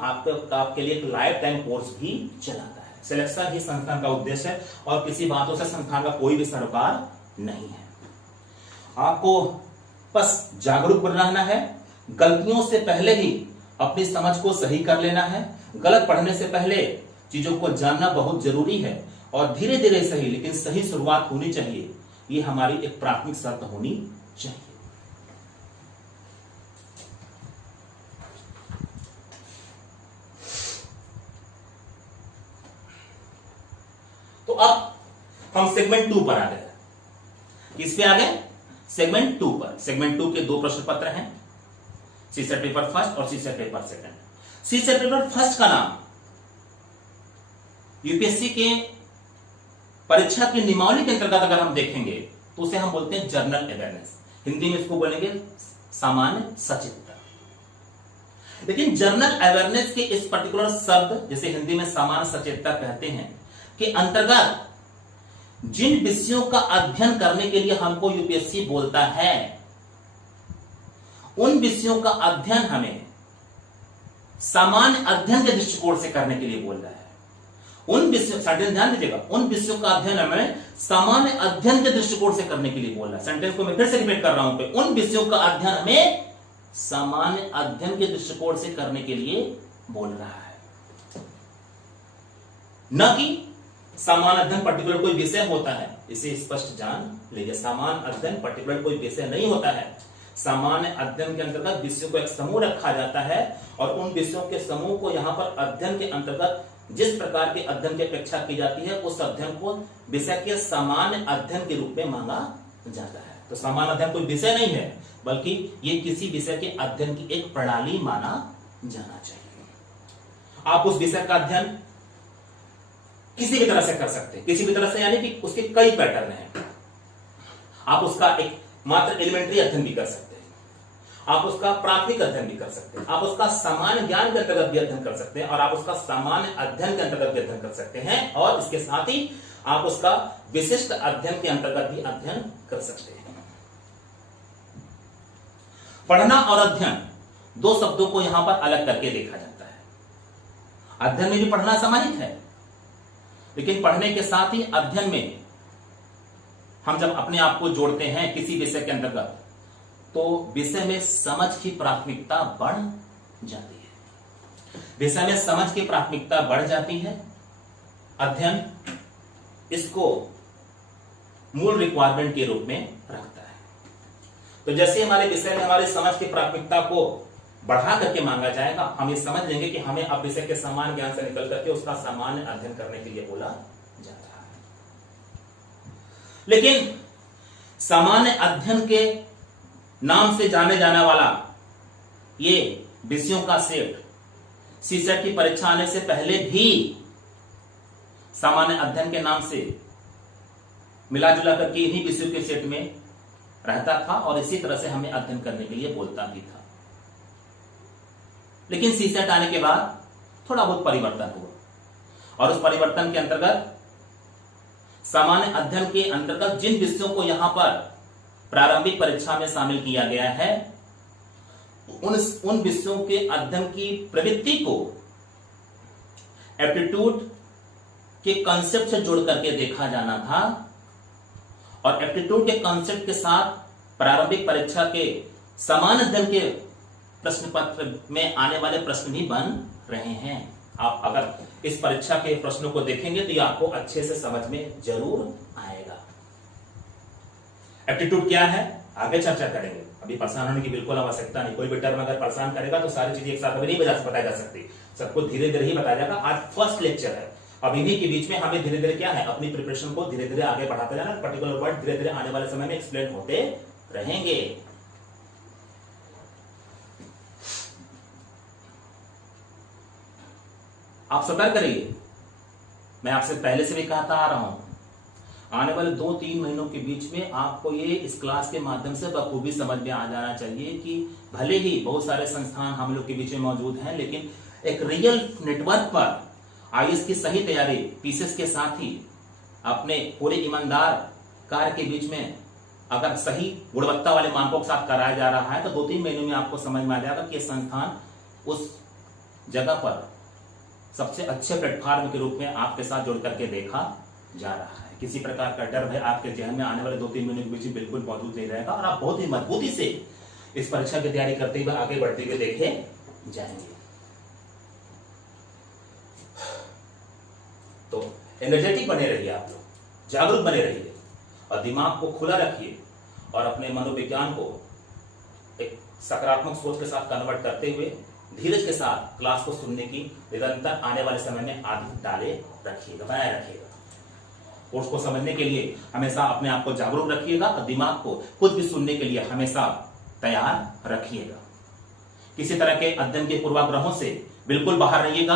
आपके लिए एक लाइफ टाइम कोर्स भी चलाता है। सिलेक्शन ही संस्थान का उद्देश्य है और किसी बातों से संस्थान का कोई भी सरोकार नहीं है। आपको बस जागरूक रहना है, गलतियों से पहले ही अपनी समझ को सही कर लेना है। गलत पढ़ने से पहले चीजों को जानना बहुत जरूरी है और धीरे धीरे सही लेकिन सही शुरुआत होनी चाहिए, ये हमारी एक प्राथमिक शर्त होनी चाहिए। तो अब हम सेगमेंट 2 पर आ गए। किस पे आ गए? सेगमेंट 2 पर। सेगमेंट 2 के 2 प्रश्न पत्र हैं, सीसेट पेपर फर्स्ट और CSAT paper second. CSAT paper first का नाम यूपीएससी के परीक्षा की नियमावली के अंतर्गत अगर हम देखेंगे तो उसे हम बोलते हैं जनरल अवेयरनेस, हिंदी में इसको बोलेंगे सामान्य सचेतता। लेकिन जनरल अवेयरनेस के इस पर्टिकुलर शब्द, जिसे हिंदी में सामान्य सचेतता कहते हैं, के अंतर्गत जिन विषयों का अध्ययन करने के लिए हमको यूपीएससी बोलता है उन विषयों का अध्ययन हमें सामान्य अध्ययन के दृष्टिकोण से करने के लिए बोल रहा है। उन विषयों, सेंटेंस ध्यान दीजिएगा, उन विषयों का अध्ययन हमें सामान्य अध्ययन के दृष्टिकोण से करने के लिए बोल रहा है। सेंटेंस को मैं फिर से रिपीट कर रहा हूं, उन विषयों का अध्ययन हमें सामान्य अध्ययन के दृष्टिकोण से करने के लिए बोल रहा है, न कि सामान्य अध्ययन पर्टिकुलर कोई विषय होता है। इसे स्पष्ट जान लीजिए, सामान्य अध्ययन पर्टिकुलर कोई विषय नहीं होता है। सामान्य अध्ययन के अंतर्गत विषयों को एक समूह रखा जाता है और उन विषयों के समूह को यहां पर अध्ययन के अंतर्गत जिस प्रकार के अध्ययन की अपेक्षा की जाती है उस अध्ययन को विषय के सामान्य अध्ययन के रूप में मांगा जाता है। तो सामान्य अध्ययन कोई विषय नहीं है, बल्कि ये किसी विषय के अध्ययन की एक प्रणाली माना जाना चाहिए। आप उस विषय का अध्ययन किसी भी तरह से कर सकते हैं, किसी भी तरह से, यानी कि उसके कई पैटर्न हैं। आप उसका एक मात्र एलिमेंट्री अध्ययन भी कर सकते हैं, आप उसका प्राथमिक अध्ययन भी कर सकते हैं, आप उसका सामान्य ज्ञान के अंतर्गत भी अध्ययन कर सकते हैं और आप उसका सामान्य अध्ययन के अंतर्गत भी अध्ययन कर सकते हैं और इसके साथ ही आप उसका विशिष्ट अध्ययन के अंतर्गत भी अध्ययन कर सकते हैं। पढ़ना और अध्ययन 2 शब्दों को यहां पर अलग करके देखा जाता है। अध्ययन में भी पढ़ना समाहित है, लेकिन पढ़ने के साथ ही अध्ययन में हम जब अपने आप को जोड़ते हैं किसी विषय के अंतर्गत तो विषय में समझ की प्राथमिकता बढ़ जाती है। विषय में समझ की प्राथमिकता बढ़ जाती है। अध्ययन इसको मूल रिक्वायरमेंट के रूप में रखता है। तो जैसे हमारे विषय में हमारी समझ की प्राथमिकता को बढ़ा करके मांगा जाएगा, हम ये समझ लेंगे कि हमें अब विषय के सामान्य ज्ञान से निकल करके उसका सामान्य अध्ययन करने के लिए बोला जाता है। लेकिन सामान्य अध्ययन के नाम से जाने जाने वाला ये विषयों का सेट सीसेट की परीक्षा आने से पहले भी सामान्य अध्ययन के नाम से मिला जुला करके इन्हीं विषयों के सेट में रहता था और इसी तरह से हमें अध्ययन करने के लिए बोलता भी था। लेकिन सीसेट आने के बाद थोड़ा बहुत परिवर्तन हुआ और उस परिवर्तन के अंतर्गत सामान्य अध्ययन के अंतर्गत जिन विषयों को यहां पर प्रारंभिक परीक्षा में शामिल किया गया है, उन विषयों के अध्ययन की प्रवृत्ति को एप्टीट्यूड के कॉन्सेप्ट से जोड़ करके देखा जाना था और एप्टीट्यूड के कॉन्सेप्ट के साथ प्रारंभिक परीक्षा के समान अध्ययन के प्रश्न पत्र में आने वाले प्रश्न भी बन रहे हैं। आप अगर इस परीक्षा के प्रश्नों को देखेंगे तो ये आपको अच्छे से समझ में जरूर आएगा। एप्टीट्यूड क्या है आगे चर्चा करेंगे, अभी परेशान होने की बिल्कुल आवश्यकता नहीं। कोई भी टर्म अगर परेशान करेगा तो सारी चीजें एक साथ अभी नहीं बताई जा सकती, सबको धीरे धीरे ही बताया जाएगा। आज फर्स्ट लेक्चर है, अब इन्हीं के बीच में हमें धीरे धीरे क्या है अपनी प्रिपरेशन को धीरे धीरे आगे बढ़ाते जाना, पर्टिकुलर वर्ड धीरे धीरे आने वाले समय में एक्सप्लेन होते रहेंगे। आप सतर्क करिए, मैं आपसे पहले से भी कहता आ रहा हूं, आने वाले 2-3 महीनों के बीच में आपको ये इस क्लास के माध्यम से बखूबी समझ में आ जाना चाहिए कि भले ही बहुत सारे संस्थान हम लोग के बीच में मौजूद हैं, लेकिन एक रियल नेटवर्क पर आईएएस की सही तैयारी पीसेस के साथ ही अपने पूरे ईमानदार कार्य के बीच में अगर सही गुणवत्ता वाले मानकों के साथ कराया जा रहा है तो 2-3 महीनों में आपको समझ में आ जाएगा कि संस्थान उस जगह पर सबसे अच्छे प्लेटफॉर्म के रूप में आपके साथ जुड़ करके देखा जा रहा है। किसी प्रकार का डर भय आपके जहन में आने वाले 2-3 महीनों के बीच में बिल्कुल मौजूद नहीं रहेगा और आप बहुत ही मजबूती से इस परीक्षा की तैयारी करते हुए आगे बढ़ते हुए देखे जाएंगे। तो एनर्जेटिक बने रहिए, आप लोग जागरूक बने रहिए और दिमाग को खुला रखिए और अपने मनोविज्ञान को एक सकारात्मक सोच के साथ कन्वर्ट करते हुए धीरज के साथ क्लास को सुनने की निरंतर आने वाले समय में आदत डाले रखिएगा, बनाए रखिएगा। कोर्स को समझने के लिए हमेशा अपने आप को जागरूक रखिएगा और दिमाग को कुछ भी सुनने के लिए हमेशा तैयार रखिएगा। किसी तरह के अध्ययन के पूर्वाग्रहों से बिल्कुल बाहर रहिएगा।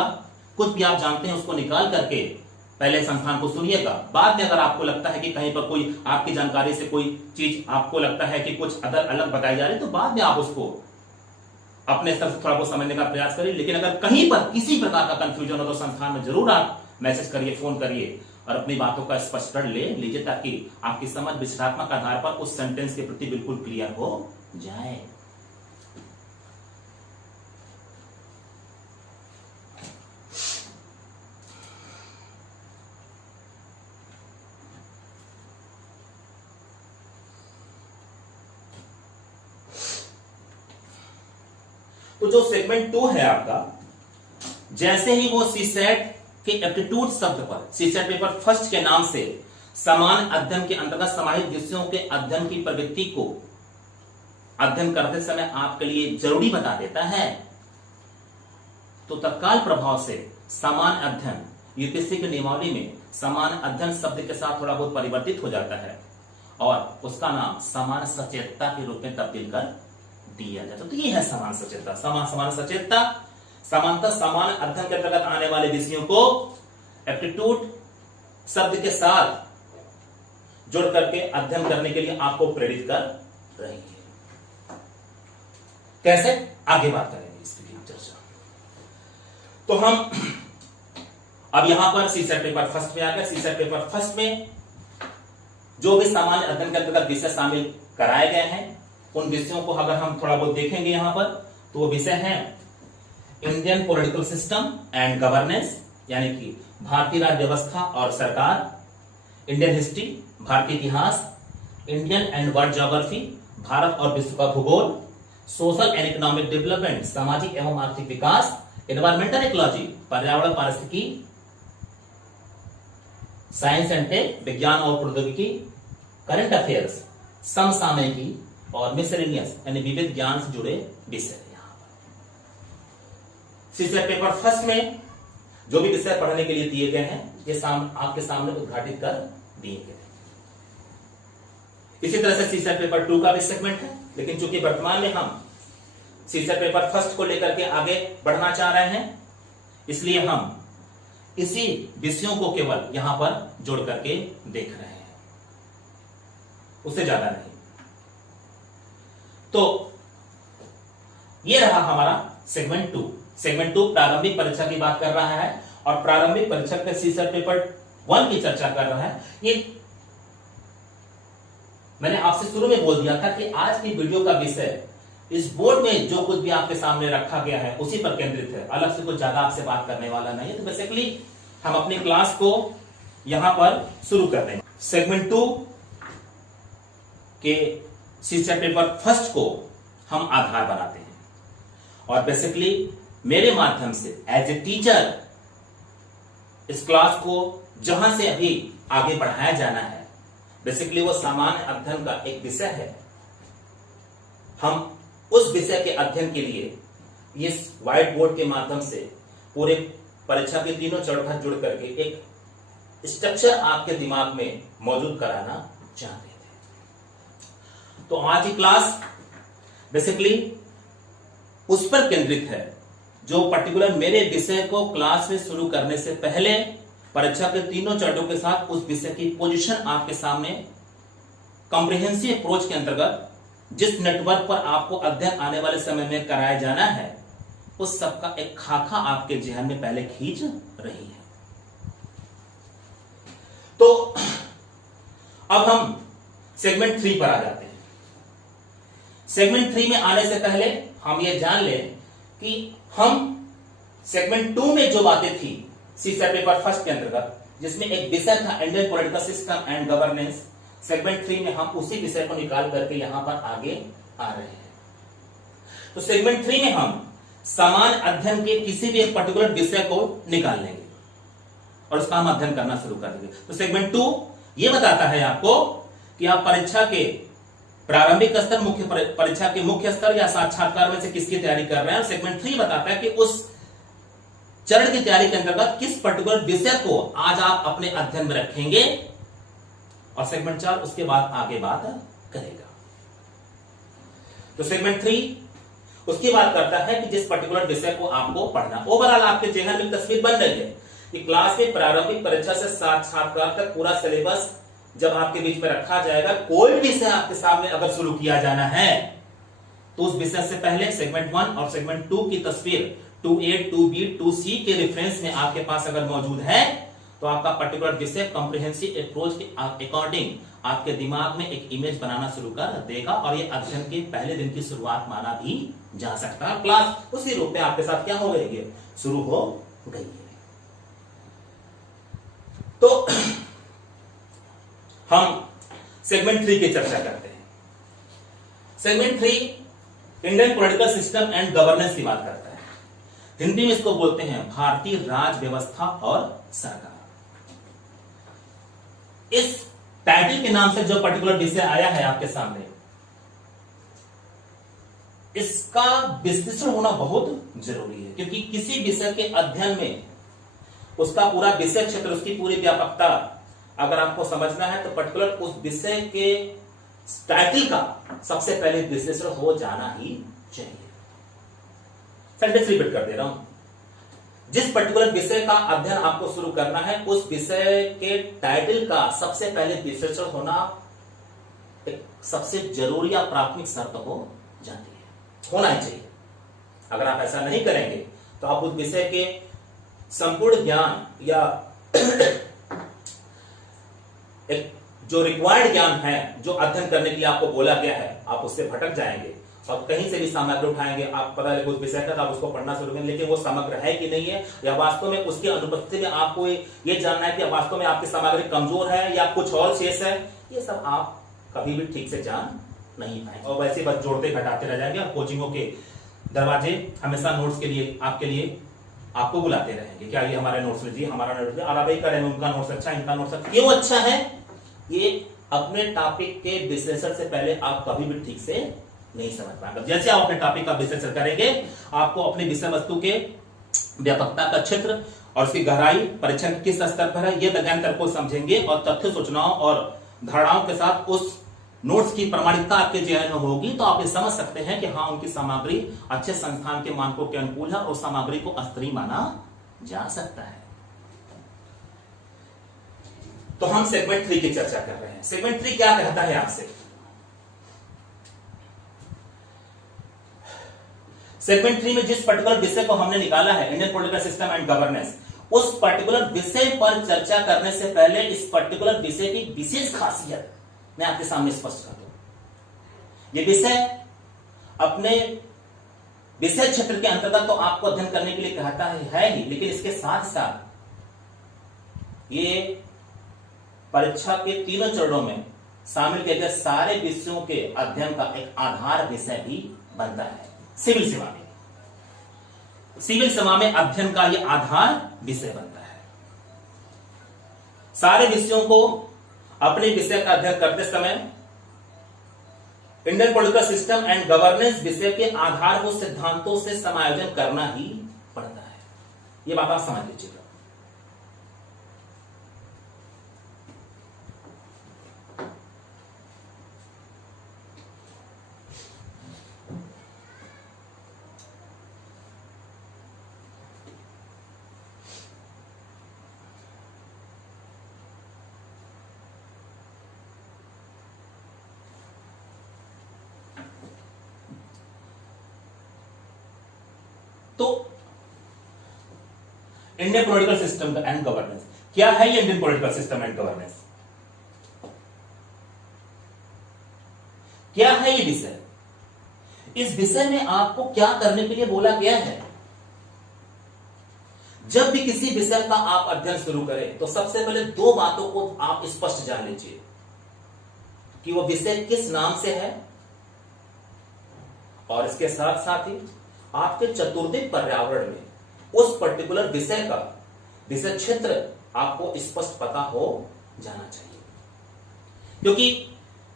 कुछ भी आप जानते हैं उसको निकाल करके पहले संस्थान को सुनिएगा। बाद में अगर आपको लगता है कि कहीं पर कोई आपकी जानकारी से कोई चीज आपको लगता है कि कुछ अलग बताई जा रही है तो बाद में आप उसको अपने स्तर से थोड़ा बहुत समझने का प्रयास करिए। लेकिन अगर कहीं पर किसी प्रकार का कंफ्यूजन हो तो संस्थान में जरूर आप मैसेज करिए, फोन करिए और अपनी बातों का स्पष्टीकरण ले लीजिए ताकि आपकी समझ विश्लेषणात्मक आधार पर उस सेंटेंस के प्रति बिल्कुल क्लियर हो जाए। तो जो सेगमेंट 2 है आपका, जैसे ही वो सीसेट के एप्टीट्यूड शब्द पर सीसेट पेपर फर्स्ट के नाम से समान अध्ययन के अंतर्गत समाहित विषयों के अध्ययन की प्रवृत्ति को अध्ययन करते समय आपके लिए जरूरी बता देता है, तो तत्काल प्रभाव से समान अध्ययन यूपीएससी की नियमावली में समान अध्ययन शब्द के साथ थोड़ा बहुत परिवर्तित हो जाता है और उसका नाम समान सचेतता के रूप में तब्दील कर दिया जाता है। तो ये है समान सचेतता। समान सचेतता समानता समान अध्ययन के अंतर्गत आने वाले विषयों को एप्टीट्यूड शब्द के साथ जोड़ करके अध्ययन करने के लिए आपको प्रेरित कर रही है। कैसे, आगे बात करेंगे इसकी चर्चा। तो हम अब यहां पर सीसेट पेपर फर्स्ट में आ गए। सीसेट पेपर फर्स्ट में जो भी सामान्य अध्ययन के अंतर्गत विषय शामिल कराए गए हैं उन विषयों को अगर हम थोड़ा बहुत देखेंगे यहां पर तो वो विषय है Indian political system and governance, यानी कि भारतीय राज्य व्यवस्था और सरकार, इंडियन हिस्ट्री, भारतीय इतिहास, Indian and world geography, Bharat और विश्व का भूगोल, सोशल एंड इकोनॉमिक डेवलपमेंट, सामाजिक एवं आर्थिक विकास, एनवायरमेंटल इकोलॉजी, पर्यावरण पारिस्थितिकी, साइंस एंड टेक, विज्ञान और प्रौद्योगिकी, करंट अफेयर्स, समसामयिकी और मिसलेनियस यानी विविध ज्ञान से जुड़े विषय। सीसेट पेपर फर्स्ट में जो भी विषय पढ़ने के लिए दिए गए हैं ये आपके सामने उद्घाटित कर दिए गए। इसी तरह से सीसेट पेपर 2 का भी सेगमेंट है, लेकिन चूंकि वर्तमान में हम सीसेट पेपर फर्स्ट को लेकर के आगे बढ़ना चाह रहे हैं इसलिए हम इसी विषयों को केवल यहां पर जोड़ करके देख रहे हैं, उससे ज्यादा नहीं। तो ये रहा हमारा सेगमेंट 2। सेगमेंट 2 प्रारंभिक परीक्षा की बात कर रहा है और प्रारंभिक परीक्षा के सीसेट पेपर 1 की चर्चा कर रहा है। ये मैंने आपसे शुरू में बोल दिया था कि आज की वीडियो का विषय इस बोर्ड में जो कुछ भी आपके सामने रखा गया है उसी पर केंद्रित है, अलग से कुछ ज्यादा आपसे बात करने वाला नहीं है। तो बेसिकली हम अपनी क्लास को यहां पर शुरू कर रहे हैं। सेगमेंट 2 के शिक्षा पेपर फर्स्ट को हम आधार बनाते हैं और बेसिकली मेरे माध्यम से एज ए टीचर इस क्लास को जहां से अभी आगे बढ़ाया जाना है, बेसिकली वो सामान्य अध्ययन का एक विषय है। हम उस विषय के अध्ययन के लिए इस व्हाइट बोर्ड के माध्यम से पूरे परीक्षा के तीनों चरण जुड़ करके एक स्ट्रक्चर आपके दिमाग में मौजूद कराना चाहते थे। तो आज की क्लास बेसिकली उस पर केंद्रित है जो पर्टिकुलर मेरे विषय को क्लास में शुरू करने से पहले परीक्षा के तीनों चरणों के साथ उस विषय की पोजीशन आपके सामने कॉम्प्रिहेंसिव अप्रोच के अंतर्गत जिस नेटवर्क पर आपको अध्ययन आने वाले समय में कराया जाना है, उस सब का एक खाका आपके जहन में पहले खींच रही है। तो अब हम सेगमेंट 3 पर आ जाते हैं। सेगमेंट 3 में आने से पहले हम ये जान लें कि हम सेगमेंट 2 में जो बातें थी शिक्षा पेपर फर्स्ट के अंतर्गत, जिसमें एक विषय था Indian political system and governance, segment 3 में हम उसी विषय को निकाल करके यहां पर आगे आ रहे हैं। तो सेगमेंट 3 में हम सामान्य अध्ययन के किसी भी एक पर्टिकुलर विषय को निकाल लेंगे और उसका हम अध्ययन करना शुरू कर देंगे। तो सेगमेंट 2 ये बताता है आपको कि आप परीक्षा के प्रारंभिक स्तर, मुख्य परीक्षा के मुख्य स्तर या साक्षात्कार में से किसकी तैयारी कर रहे हैं। और सेगमेंट 3 बताता है कि उस चरण की तैयारी के अंतर्गत किस पर्टिकुलर विषय को आज आप अपने अध्ययन में रखेंगे, और सेगमेंट 4 उसके बाद आगे बात करेगा। तो सेगमेंट 3 उसकी बात करता है कि जिस पर्टिकुलर विषय को आपको पढ़ना। ओवरऑल आपके जहन में तस्वीर बन रही है कि क्लास में प्रारंभिक परीक्षा से साक्षात्कार तक पूरा सिलेबस जब आपके बीच में रखा जाएगा, कोई भी विषय आपके सामने अगर शुरू किया जाना है तो उस विषय से पहले सेगमेंट 1 और सेगमेंट 2 की तस्वीर 2A, 2B, 2C के रेफरेंस में आपके पास अगर मौजूद है तो आपका पर्टिकुलर विषय कॉम्प्रिहेंसिव अप्रोच के अकॉर्डिंग आपके दिमाग में एक इमेज बनाना शुरू कर देगा और ये अध्ययन के पहले दिन की शुरुआत माना भी जा सकता है। क्लास उसी रूप में आपके साथ क्या हो गई है, शुरू हो गई है। तो हम सेगमेंट 3 की चर्चा करते हैं। Segment 3 Indian political system and governance की बात करता है। हिंदी में इसको बोलते हैं भारतीय राज व्यवस्था और सरकार। इस टाइटल के नाम से जो पर्टिकुलर विषय आया है आपके सामने, इसका विश्लेषण होना बहुत जरूरी है, क्योंकि किसी विषय के अध्ययन में उसका पूरा विषय क्षेत्र, उसकी पूरी व्यापकता अगर आपको समझना है तो पर्टिकुलर उस विषय के टाइटल का सबसे पहले विश्लेषण हो जाना ही चाहिए। सेंटेंस रिपीट कर दे रहा हूं। जिस पर्टिकुलर विषय का अध्ययन आपको शुरू करना है, उस विषय के टाइटल का सबसे पहले विश्लेषण होना एक सबसे जरूरी या प्राथमिक शर्त हो जाती है, होना ही चाहिए। अगर आप ऐसा नहीं करेंगे तो आप उस विषय के संपूर्ण ज्ञान या एक जो रिक्वायर्ड ज्ञान है, जो अध्ययन करने के लिए आपको बोला गया है, आप उससे भटक जाएंगे और कहीं से भी सामग्री उठाएंगे, आप पता लगे उस विषय का, आप उसको पढ़ना शुरू करेंगे, लेकिन वो समग्र है कि नहीं है, या वास्तव में उसकी अनुपस्थिति में आपको ये जानना है कि वास्तव में आपकी सामग्री कमजोर है या कुछ और शेष है, ये सब आप कभी भी ठीक से जान नहीं पाएंगे और वैसे बस जोड़ते घटाते रह जाएंगे और कोचिंगों के दरवाजे हमेशा नोट्स के लिए आपको बुलाते रहेंगे, क्या ये हमारे नोट्स लीजिए, हमारा नोट्स, और आप करेंगे उनका नोट्स अच्छा, इनका नोट्स अच्छा। क्यों अच्छा है? ये अपने टॉपिक के विश्लेषण से पहले आप कभी भी ठीक से नहीं समझ पाएंगे। जैसे आप अपने टॉपिक का विश्लेषण करेंगे, आपको अपने विषय वस्तु के व्यापकता का क्षेत्र और उसकी गहराई, परीक्षा के किस स्तर पर है, ये वैज्ञानिक तर्क को समझेंगे और तथ्य, सूचनाओं और धारणाओं के साथ उस नोट्स की प्रामाणिकता आपके जहन में होगी, तो आप ये समझ सकते हैं कि हाँ, उनकी सामग्री अच्छे संस्थान के मानकों के अनुकूल है और सामग्री को स्तरीय माना जा सकता है। तो हम सेगमेंट 3 की चर्चा कर रहे हैं। सेगमेंट 3 क्या कहता है आपसे? सेगमेंट 3 में जिस पर्टिकुलर विषय को हमने निकाला है, Indian political system and governance, उस पर्टिकुलर विषय पर चर्चा करने से पहले इस पर्टिकुलर विषय की विशेष खासियत मैं आपके सामने स्पष्ट कर दूं। ये विषय अपने विषय क्षेत्र के अंतर्गत तो आपको अध्ययन करने के लिए कहता है ही, लेकिन इसके साथ साथ ये परीक्षा के तीनों चरणों में शामिल किए गए सारे विषयों के अध्ययन का एक आधार विषय भी बनता है। सिविल सेवा में, सिविल सेवा में अध्ययन का यह आधार विषय बनता है। सारे विषयों को अपने विषय का अध्ययन करते समय Indian political system and governance विषय के आधारभूत सिद्धांतों से समायोजन करना ही पड़ता है। यह बात आप समझ लीजिएगा। तो Indian political system and governance क्या है? ये Indian political system and governance क्या है? ये विषय, इस विषय में आपको क्या करने के लिए बोला गया है? जब भी किसी विषय का आप अध्ययन शुरू करें तो सबसे पहले दो बातों को आप स्पष्ट जान लीजिए कि वो विषय किस नाम से है, और इसके साथ साथ ही आपके चतुर्दिक पर्यावरण में उस पर्टिकुलर विषय का विषय क्षेत्र आपको स्पष्ट पता हो जाना चाहिए। क्योंकि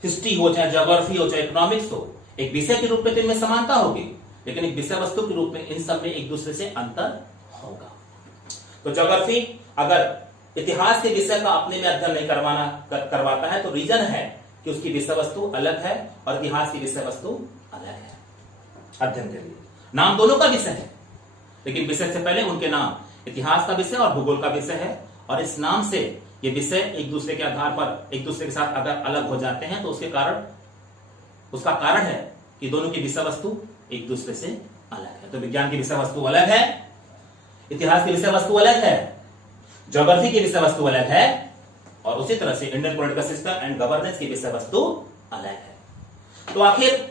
हिस्ट्री हो, चाहे ज्योग्राफी हो, चाहे इकोनॉमिक्स हो, एक विषय के रूप में तो इनमें समानता होगी, लेकिन एक विषय वस्तु के रूप में इन सब में एक दूसरे से अंतर होगा। तो ज्योग्राफी अगर इतिहास के विषय का अपने में अध्ययन नहीं करवाता है तो रीजन है कि उसकी विषय वस्तु अलग है और इतिहास की विषय वस्तु अलग है। अध्ययन के लिए नाम दोनों का विषय है, लेकिन विषय से पहले उनके नाम इतिहास का विषय और भूगोल का विषय है, और इस नाम से ये विषय एक दूसरे के आधार पर एक दूसरे के साथ अगर अलग हो जाते हैं तो उसका कारण है कि दोनों की विषय वस्तु एक दूसरे से अलग है। तो विज्ञान की विषय वस्तु अलग है, इतिहास की विषय वस्तु अलग है, ज्योग्राफी की विषय वस्तु अलग है, और उसी तरह से Indian political system and governance की विषय वस्तु अलग है। तो आखिर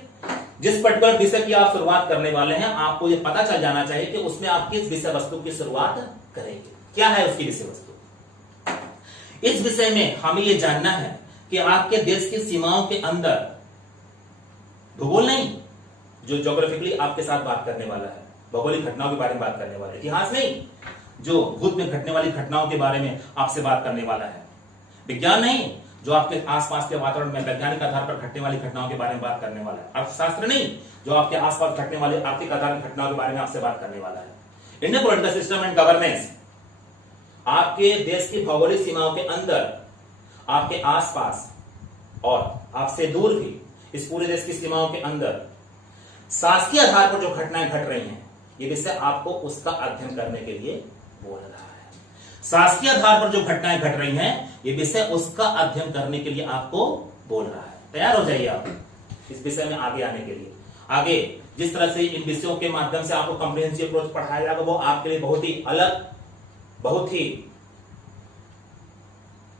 जिस पर्टिकुलर विषय की आप शुरुआत करने वाले हैं, आपको यह पता चल जाना चाहिए कि उसमें आप किस विषय वस्तु की शुरुआत करेंगे, क्या है उसकी विषय वस्तु। इस विषय में हमें यह जानना है कि आपके देश की सीमाओं के अंदर, भूगोल नहीं, जो ज्योग्राफिकली आपके साथ बात करने वाला है, भौगोलिक घटनाओं के बारे में बात करने वाला है, इतिहास नहीं, जो भूत में घटने वाली घटनाओं के बारे में आपसे बात करने वाला है, विज्ञान नहीं, जो आपके आसपास के वातावरण में वैज्ञानिक आधार पर घटने वाली घटनाओं के बारे में बात करने वाला है, अर्थशास्त्र नहीं, जो आपके आसपास घटने वाले आर्थिक आधार की घटनाओं के बारे में आपसे बात करने वाला है। Indian political system and governance आपके देश की भौगोलिक सीमाओं के अंदर, आपके आसपास और आपसे दूर भी इस पूरे देश की सीमाओं के अंदर शासकीय आधार पर जो घटनाएं घट रही हैं, ये विषय आपको उसका अध्ययन करने के लिए बोल रहा है। शासकीय आधार पर जो घटनाएं घट रही हैं, ये विषय उसका अध्ययन करने के लिए आपको बोल रहा है। तैयार हो जाइए आप इस विषय में आगे आने के लिए। आगे जिस तरह से इन विषयों के माध्यम से आपको कॉम्प्रिहेंसिव अप्रोच पढ़ाया जाएगा, वो आपके लिए बहुत ही अलग, बहुत ही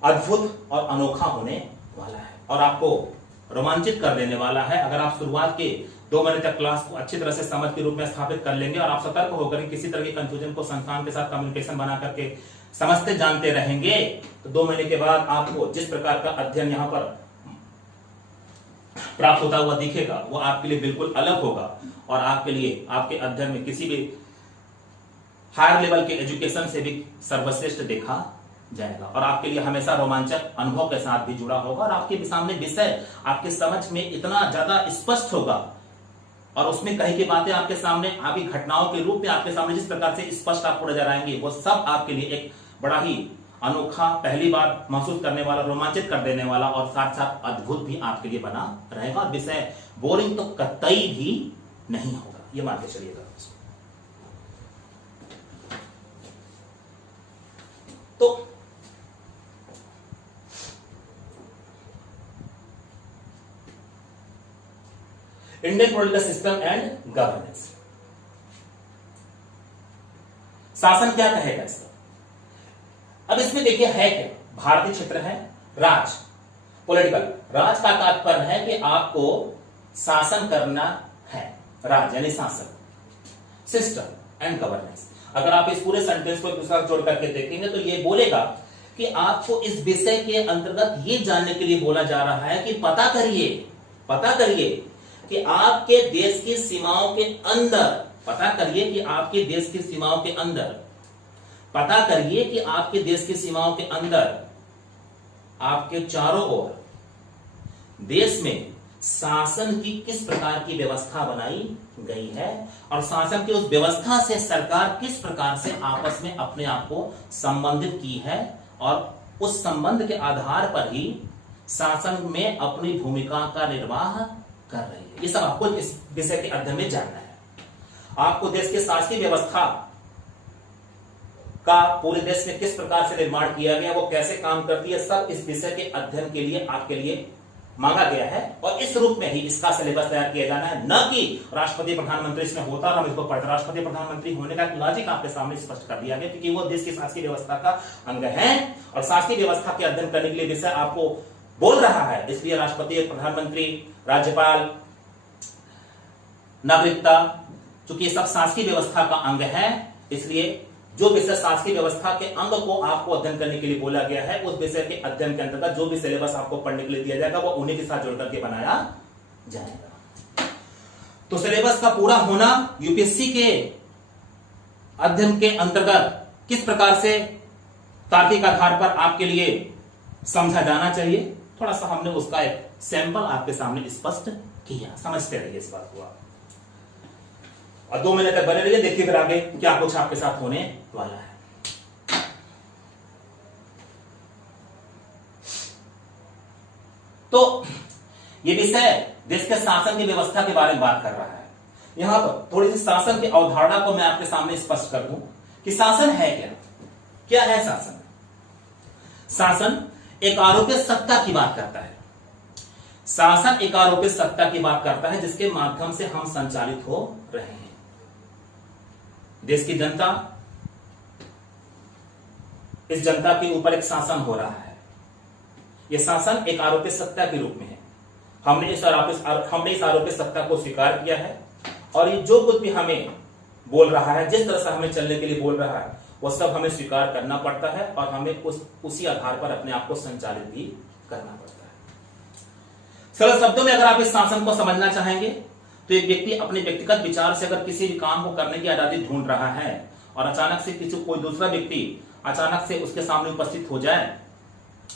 अद्भुत और अनोखा होने वाला है, और आपको रोमांचित कर देने वाला है। अगर आप शुरुआत के 2 महीने तक क्लास को अच्छी तरह से समझ के रूप में स्थापित कर लेंगे, और आप सतर्क होकर किसी तरह की कंफ्यूजन को संस्थान के साथ कम्युनिकेशन बना करके समझते जानते रहेंगे, तो 2 महीने के बाद आपको जिस प्रकार का अध्ययन यहां पर प्राप्त होता हुआ दिखेगा, वो आपके लिए बिल्कुल अलग होगा, और आपके लिए आपके अध्ययन में किसी भी हायर लेवल के एजुकेशन से भी सर्वश्रेष्ठ देखा जाएगा, और आपके लिए हमेशा रोमांचक अनुभव के साथ भी जुड़ा होगा, और आपके सामने विषय आपके समझ में इतना ज्यादा स्पष्ट होगा, और उसमें कई की बातें आपके सामने आपकी घटनाओं के रूप में आपके सामने जिस प्रकार से स्पष्ट आपको नजर आएंगी, वो सब आपके लिए एक बड़ा ही अनोखा, पहली बार महसूस करने वाला, रोमांचित कर देने वाला, और साथ साथ अद्भुत भी आपके लिए बना रहेगा। और विषय बोरिंग तो कतई भी नहीं होगा, ये मान के चलिएगा। तो Indian political system and governance, शासन क्या कहेगा इसका। अब इसमें देखिए है क्या, भारतीय क्षेत्र है, राज, पॉलिटिकल, राज का तात्पर्य है कि आपको शासन करना है, राज यानी शासन, सिस्टम एंड गवर्नेंस। अगर आप इस पूरे सेंटेंस को एक दूसरे जोड़ करके देखेंगे तो ये बोलेगा कि आपको इस विषय के अंतर्गत ये जानने के लिए बोला जा रहा है कि पता करिए कि आपके देश की सीमाओं के अंदर, पता करिए कि आपके देश की सीमाओं के अंदर, पता करिए कि आपके देश की सीमाओं के अंदर आपके चारों ओर देश में शासन की किस प्रकार की व्यवस्था बनाई गई है और शासन की उस व्यवस्था से सरकार किस प्रकार से आपस में अपने आप को संबंधित की है और उस संबंध के आधार पर ही शासन में अपनी भूमिका का निर्वाह कर रही है। ये सब आपको इस विषय के अध्ययन में जानना है। आपको देश के शासकीय व्यवस्था का पूरे देश में किस प्रकार से निर्माण किया गया, वो कैसे काम करती है, सब इस विषय के अध्ययन के लिए आपके लिए मांगा गया है और इस रूप में ही इसका सिलेबस तैयार किया जाना है, न कि राष्ट्रपति प्रधानमंत्री इसमें होता और हम इसको पढ़ते। राष्ट्रपति प्रधानमंत्री होने का लॉजिक आपके सामने स्पष्ट कर दिया गया क्योंकि वो देश की शासकीय व्यवस्था का अंग है और शासकीय व्यवस्था के अध्ययन करने के लिए विषय आपको बोल रहा है, इसलिए राष्ट्रपति, प्रधानमंत्री, राज्यपाल, नागरिकता, चूंकि ये सब शासकीय व्यवस्था का अंग है, इसलिए जो विषय शासकीय व्यवस्था के अंग को आपको अध्ययन करने के लिए बोला गया है, उस विषय के अध्ययन के अंतर्गत जो भी सिलेबस आपको पढ़ने के लिए दिया जाएगा वो उन्हीं के साथ जोड़ करके बनाया जाएगा। तो सिलेबस का पूरा होना यूपीएससी के अध्ययन के अंतर्गत किस प्रकार से तार्किक आधार पर आपके लिए समझा जाना चाहिए, थोड़ा सा हमने उसका एक सैंपल आपके सामने स्पष्ट किया। समझते रहिए इस बात को आप, और 2 महीने तक बने रहिए, देखिए फिर आगे क्या कुछ आपके साथ होने वाला है। तो ये विषय देश के शासन की व्यवस्था के बारे में बात कर रहा है। यहां पर थोड़ी सी शासन की अवधारणा को मैं आपके सामने स्पष्ट कर दूं कि शासन है क्या, क्या है शासन। शासन एक आरोपित सत्ता की बात करता है। शासन एक आरोपित सत्ता की बात करता है जिसके माध्यम से हम संचालित हो रहे हैं। देश की जनता, इस जनता के ऊपर एक शासन हो रहा है। यह शासन एक आरोपित सत्ता के रूप में है। हमने इस आरोपित सत्ता को स्वीकार किया है और ये जो कुछ भी हमें बोल रहा है, जिस तरह से हमें चलने के लिए बोल रहा है, वो सब हमें स्वीकार करना पड़ता है और हमें उसी आधार पर अपने आप को संचालित भी करना पड़ता है। सरल शब्दों में अगर आप इस शासन को समझना चाहेंगे तो एक व्यक्ति अपने व्यक्तिगत विचार से अगर किसी भी काम को करने की आजादी ढूंढ रहा है और अचानक से कोई दूसरा व्यक्ति अचानक से उसके सामने उपस्थित हो जाए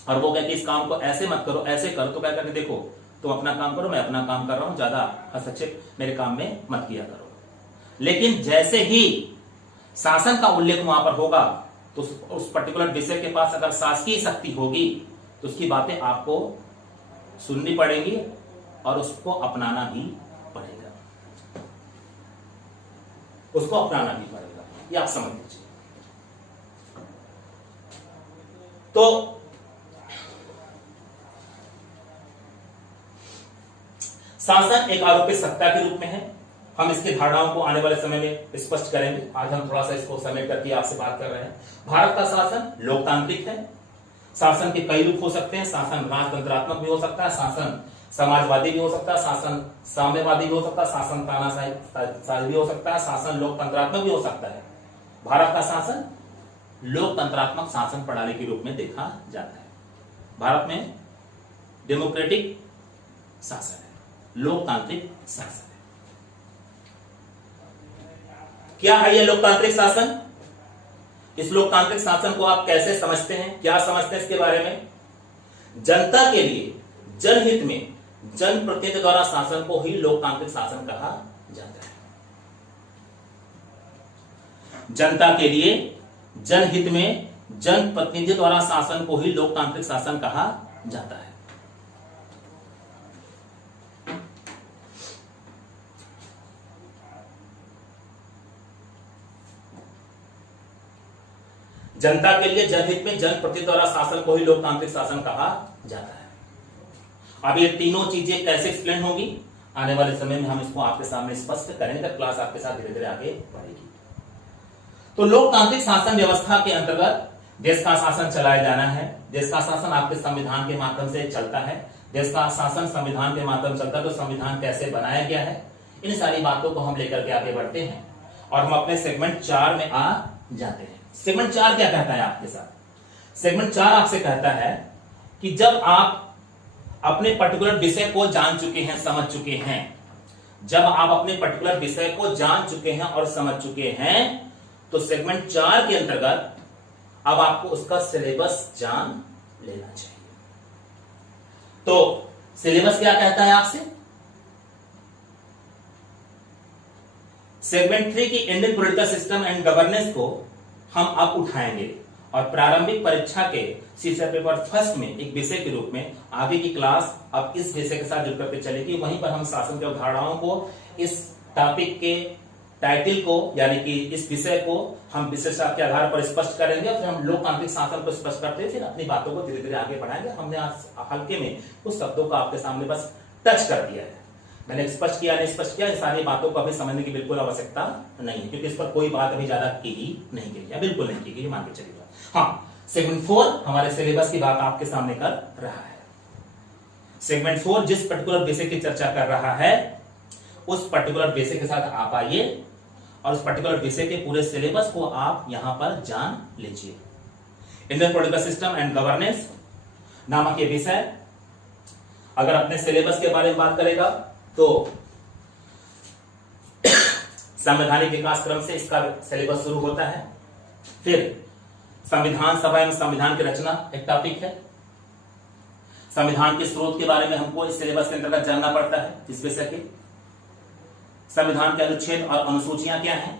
और वो कहते इस काम को ऐसे मत करो, ऐसे करो, तो क्या करके देखो, तुम अपना काम करो, मैं अपना काम कर रहा हूं, ज्यादा हस्तक्षेप मेरे काम में मत किया करो। लेकिन जैसे ही शासन का उल्लेख वहां पर होगा तो उस पर्टिकुलर विषय के पास अगर शासकीय शक्ति होगी तो उसकी बातें आपको सुननी पड़ेगी और उसको अपनाना भी पड़ेगा, उसको अपनाना भी पड़ेगा। ये आप समझ लीजिए। तो शासन एक आरोपित सत्ता के रूप में है। हम इसकी धारणाओं को आने वाले समय में स्पष्ट करेंगे। आज हम थोड़ा सा इसको समेट करके आपसे बात कर रहे हैं। भारत का शासन लोकतांत्रिक है। शासन के कई रूप हो सकते हैं। शासन राजतंत्रात्मक भी हो सकता है, शासन समाजवादी भी हो सकता है, शासन साम्यवादी भी हो सकता है, शासन तानाशाही भी हो सकता है, शासन लोकतंत्रात्मक भी हो सकता है। भारत का शासन लोकतंत्रात्मक शासन प्रणाली के रूप में देखा जाता है। भारत में डेमोक्रेटिक शासन है, लोकतांत्रिक शासन है। क्या है यह लोकतांत्रिक शासन? इस लोकतांत्रिक शासन को आप कैसे समझते हैं, क्या समझते हैं इसके बारे में? जनता के लिए जनहित में जनप्रतिनिधि द्वारा शासन को ही लोकतांत्रिक शासन कहा जाता है। जनता के लिए जनहित में जनप्रतिनिधि द्वारा शासन को ही लोकतांत्रिक शासन कहा जाता है। जनता के लिए जनहित में जनप्रतिनिधि द्वारा शासन को ही लोकतांत्रिक शासन कहा जाता है। अब ये तीनों चीजें कैसे एक्सप्लेन होगी आने वाले समय में हम इसको आपके सामने स्पष्ट करेंगे, तब क्लास आपके साथ धीरे धीरे आगे बढ़ेगी। तो लोकतांत्रिक शासन व्यवस्था के अंतर्गत देश का शासन चलाया जाना है, देश का शासन आपके संविधान के माध्यम से चलता है, देश का शासन संविधान के माध्यम से चलता है, तो संविधान कैसे बनाया गया है, इन सारी बातों को हम लेकर के आगे बढ़ते हैं और हम अपने सेगमेंट 4 में आ जाते हैं। सेगमेंट 4 क्या कहता है आपके साथ? सेगमेंट 4 आपसे कहता है कि जब आप अपने पर्टिकुलर विषय को जान चुके हैं, समझ चुके हैं, जब आप अपने पर्टिकुलर विषय को जान चुके हैं और समझ चुके हैं, तो सेगमेंट 4 के अंतर्गत अब आपको उसका सिलेबस जान लेना चाहिए। तो सिलेबस क्या कहता है आपसे? सेगमेंट 3 की Indian political system and governance को हम अब उठाएंगे और प्रारंभिक परीक्षा के सीसा पेपर फर्स्ट में एक विषय के रूप में आगे की क्लास अब इस विषय के साथ जुड़ करके चलेगी। वहीं पर हम शासन के अवधारणाओं को, इस टॉपिक के टाइटल को, यानी कि इस विषय को हम विशेषता के आधार पर स्पष्ट करेंगे, फिर हम लोकतांत्रिक शासन को स्पष्ट करते हैं, फिर अपनी बातों को धीरे धीरे आगे बढ़ाएंगे। हमने आज हल्के में कुछ शब्दों को आपके सामने बस टच कर दिया है। मैंने स्पष्ट किया नहीं स्पष्ट किया, सारी बातों को अभी समझने की बिल्कुल आवश्यकता नहीं है, क्योंकि इस पर कोई बात अभी ज्यादा की ही नहीं गई है, बिल्कुल नहीं की गई, मान के चलिए। हाँ, सेगमेंट 4 हमारे सिलेबस की बात आपके सामने कर रहा है। सेगमेंट 4 जिस पर्टिकुलर विषय की चर्चा कर रहा है, उस पर्टिकुलर विषय के साथ आप आइए और उस पर्टिकुलर विषय के पूरे सिलेबस को आप यहां पर जान लीजिए। Indian political system and governance नामक ये विषय अगर अपने सिलेबस के बारे में बात करेगा तो संवैधानिक विकास क्रम से इसका सिलेबस शुरू होता है। फिर संविधान सभा एवं संविधान की रचना एक टॉपिक है। संविधान के स्रोत के बारे में हमको इस सिलेबस के अंतर्गत जानना पड़ता है इस विषय के। संविधान के अनुच्छेद और अनुसूचियां क्या हैं,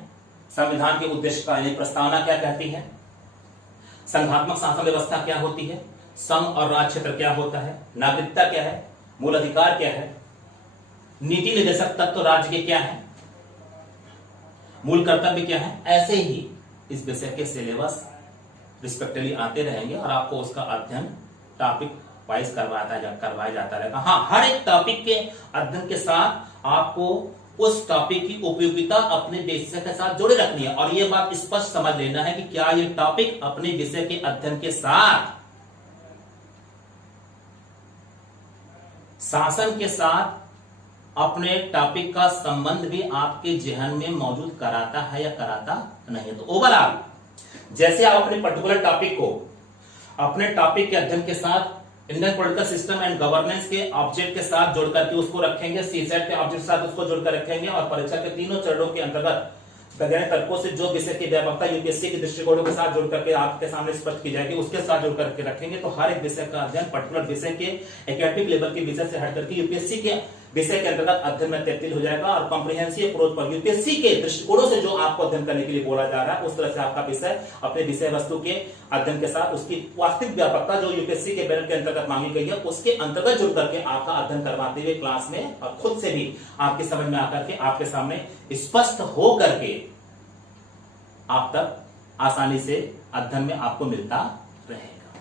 संविधान के उद्देश्य का यानी प्रस्तावना क्या कहती है, संघात्मक शासन व्यवस्था क्या होती है, संघ और राज्य क्षेत्र क्या होता है, नागरिकता क्या है, मूल अधिकार क्या है, नीति निर्देशक तत्व राज्य के क्या है, मूल कर्तव्य क्या है। ऐसे ही इस विषय के सिलेबस रिस्पेक्टिवली आते रहेंगे और आपको उसका अध्ययन टॉपिक वाइज करवाया जाता रहेगा। हाँ, हर एक टॉपिक के अध्ययन के साथ आपको उस टॉपिक की उपयोगिता अपने विषय के साथ जोड़े रखनी है और यह बात स्पष्ट समझ लेना है कि क्या यह टॉपिक अपने विषय के अध्ययन के साथ, शासन के साथ अपने टॉपिक का संबंध भी आपके जहन में मौजूद कराता है या कराता नहीं है। तो ओवरऑल जैसे आप अपने पर्टिकुलर टॉपिक को अपने टॉपिक के अध्ययन के साथ Indian political system and governance के ऑब्जेक्ट के साथ जोड़ करके उसको रखेंगे, सीसेट के ऑब्जेक्ट के साथ उसको जोड़कर रखेंगे और परीक्षा के तीनों चरणों के अंतर्गत वैज्ञानिक तर्कों से जो विषय की व्यापकता यूपीएससी के दृष्टिकोणों के साथ जोड़ करके आपके सामने स्पष्ट की जाएगी, उसके साथ जोड़ करके रखेंगे। तो हर एक विषय का अध्ययन पर्टिकुलर विषय के एकेडमिक लेवल के विषय से हट करके यूपीएससी के विषय के अंतर्गत अध्ययन में तब्दील हो जाएगा और कॉम्प्रिहेंसिव अप्रोच पर यूपीएससी के दृष्टिकोणों से जो आपको अध्ययन करने के लिए बोला जा रहा है, उस तरह से आपका विषय अपने विषय वस्तु के अध्ययन के साथ उसकी वास्तविक व्यापकता जो यूपीएससी के बैनर के अंतर्गत मांगी गई है, उसके अंतर्गत जुड़ करके आपका अध्ययन करवाते हुए क्लास में और खुद से भी आपकी समझ में आकर के आपके सामने स्पष्ट हो करके आप तक आसानी से अध्ययन में आपको मिलता रहेगा।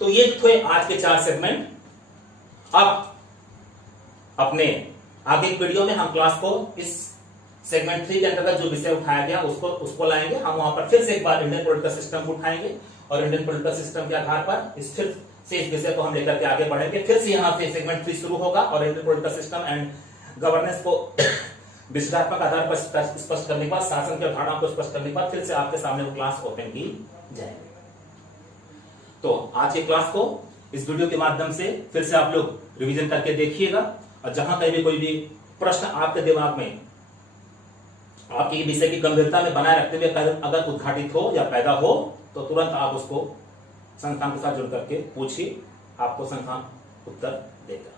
तो ये थे आज के 4 सेगमेंट। अब अपने आगे की वीडियो में हम क्लास को इस सेगमेंट 3 के अंतर्गत जो विषय उठाया गया उसको लाएंगे। हम वहां पर फिर से एक बार इंडियन पॉलिटिकल सिस्टम को उठाएंगे और इंडियन पॉलिटिकल सिस्टम के आधार पर फिर से इस विषय को हम लेकर के आगे बढ़ेंगे। फिर से यहां से सेगमेंट 3 शुरू होगा और Indian political system and governance को विश्लेषणात्मक आधार पर स्पष्ट करने के बाद, शासन की अवधारणा को स्पष्ट करने के बाद फिर से आपके सामने वो क्लास ओपन की जाएगी। तो आज की क्लास को इस वीडियो के माध्यम से फिर से आप लोग रिवीजन करके देखिएगा और जहां कहीं भी कोई भी प्रश्न आपके दिमाग में आपके विषय की गंभीरता में बनाए रखते हुए अगर उद्घाटित हो या पैदा हो तो तुरंत आप उसको संस्थान के साथ जुड़ करके पूछिए, आपको संस्थान उत्तर देगा।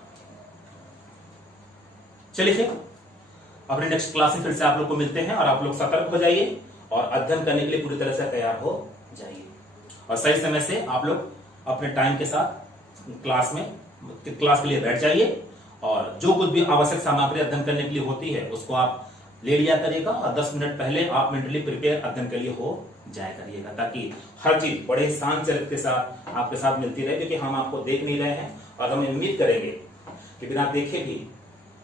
चलिए फिर अपने नेक्स्ट क्लास में फिर से आप लोग को मिलते हैं और आप लोग सतर्क हो जाइए और अध्ययन करने के लिए पूरी तरह से तैयार हो जाइए और सही समय से आप लोग अपने टाइम के साथ क्लास के लिए बैठ जाइए और जो कुछ भी आवश्यक सामग्री अध्ययन करने के लिए होती है उसको आप ले लिया करिएगा और 10 मिनट पहले आप मेंटली प्रिपेयर अध्ययन के लिए हो जाया करिएगा, ताकि हर चीज बड़े शांत चरित्र के साथ आपके साथ मिलती रहे, क्योंकि हम आपको देख नहीं रहे हैं और हम उम्मीद करेंगे कि बिना देखे भी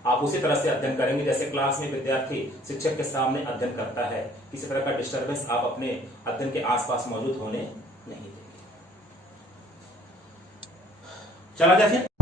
आप उसी तरह से अध्ययन करेंगे जैसे क्लास में विद्यार्थी शिक्षक के सामने अध्ययन करता है। किसी तरह का डिस्टर्बेंस आप अपने अध्ययन के आसपास मौजूद होने नहीं देंगे। चला जाए फिर।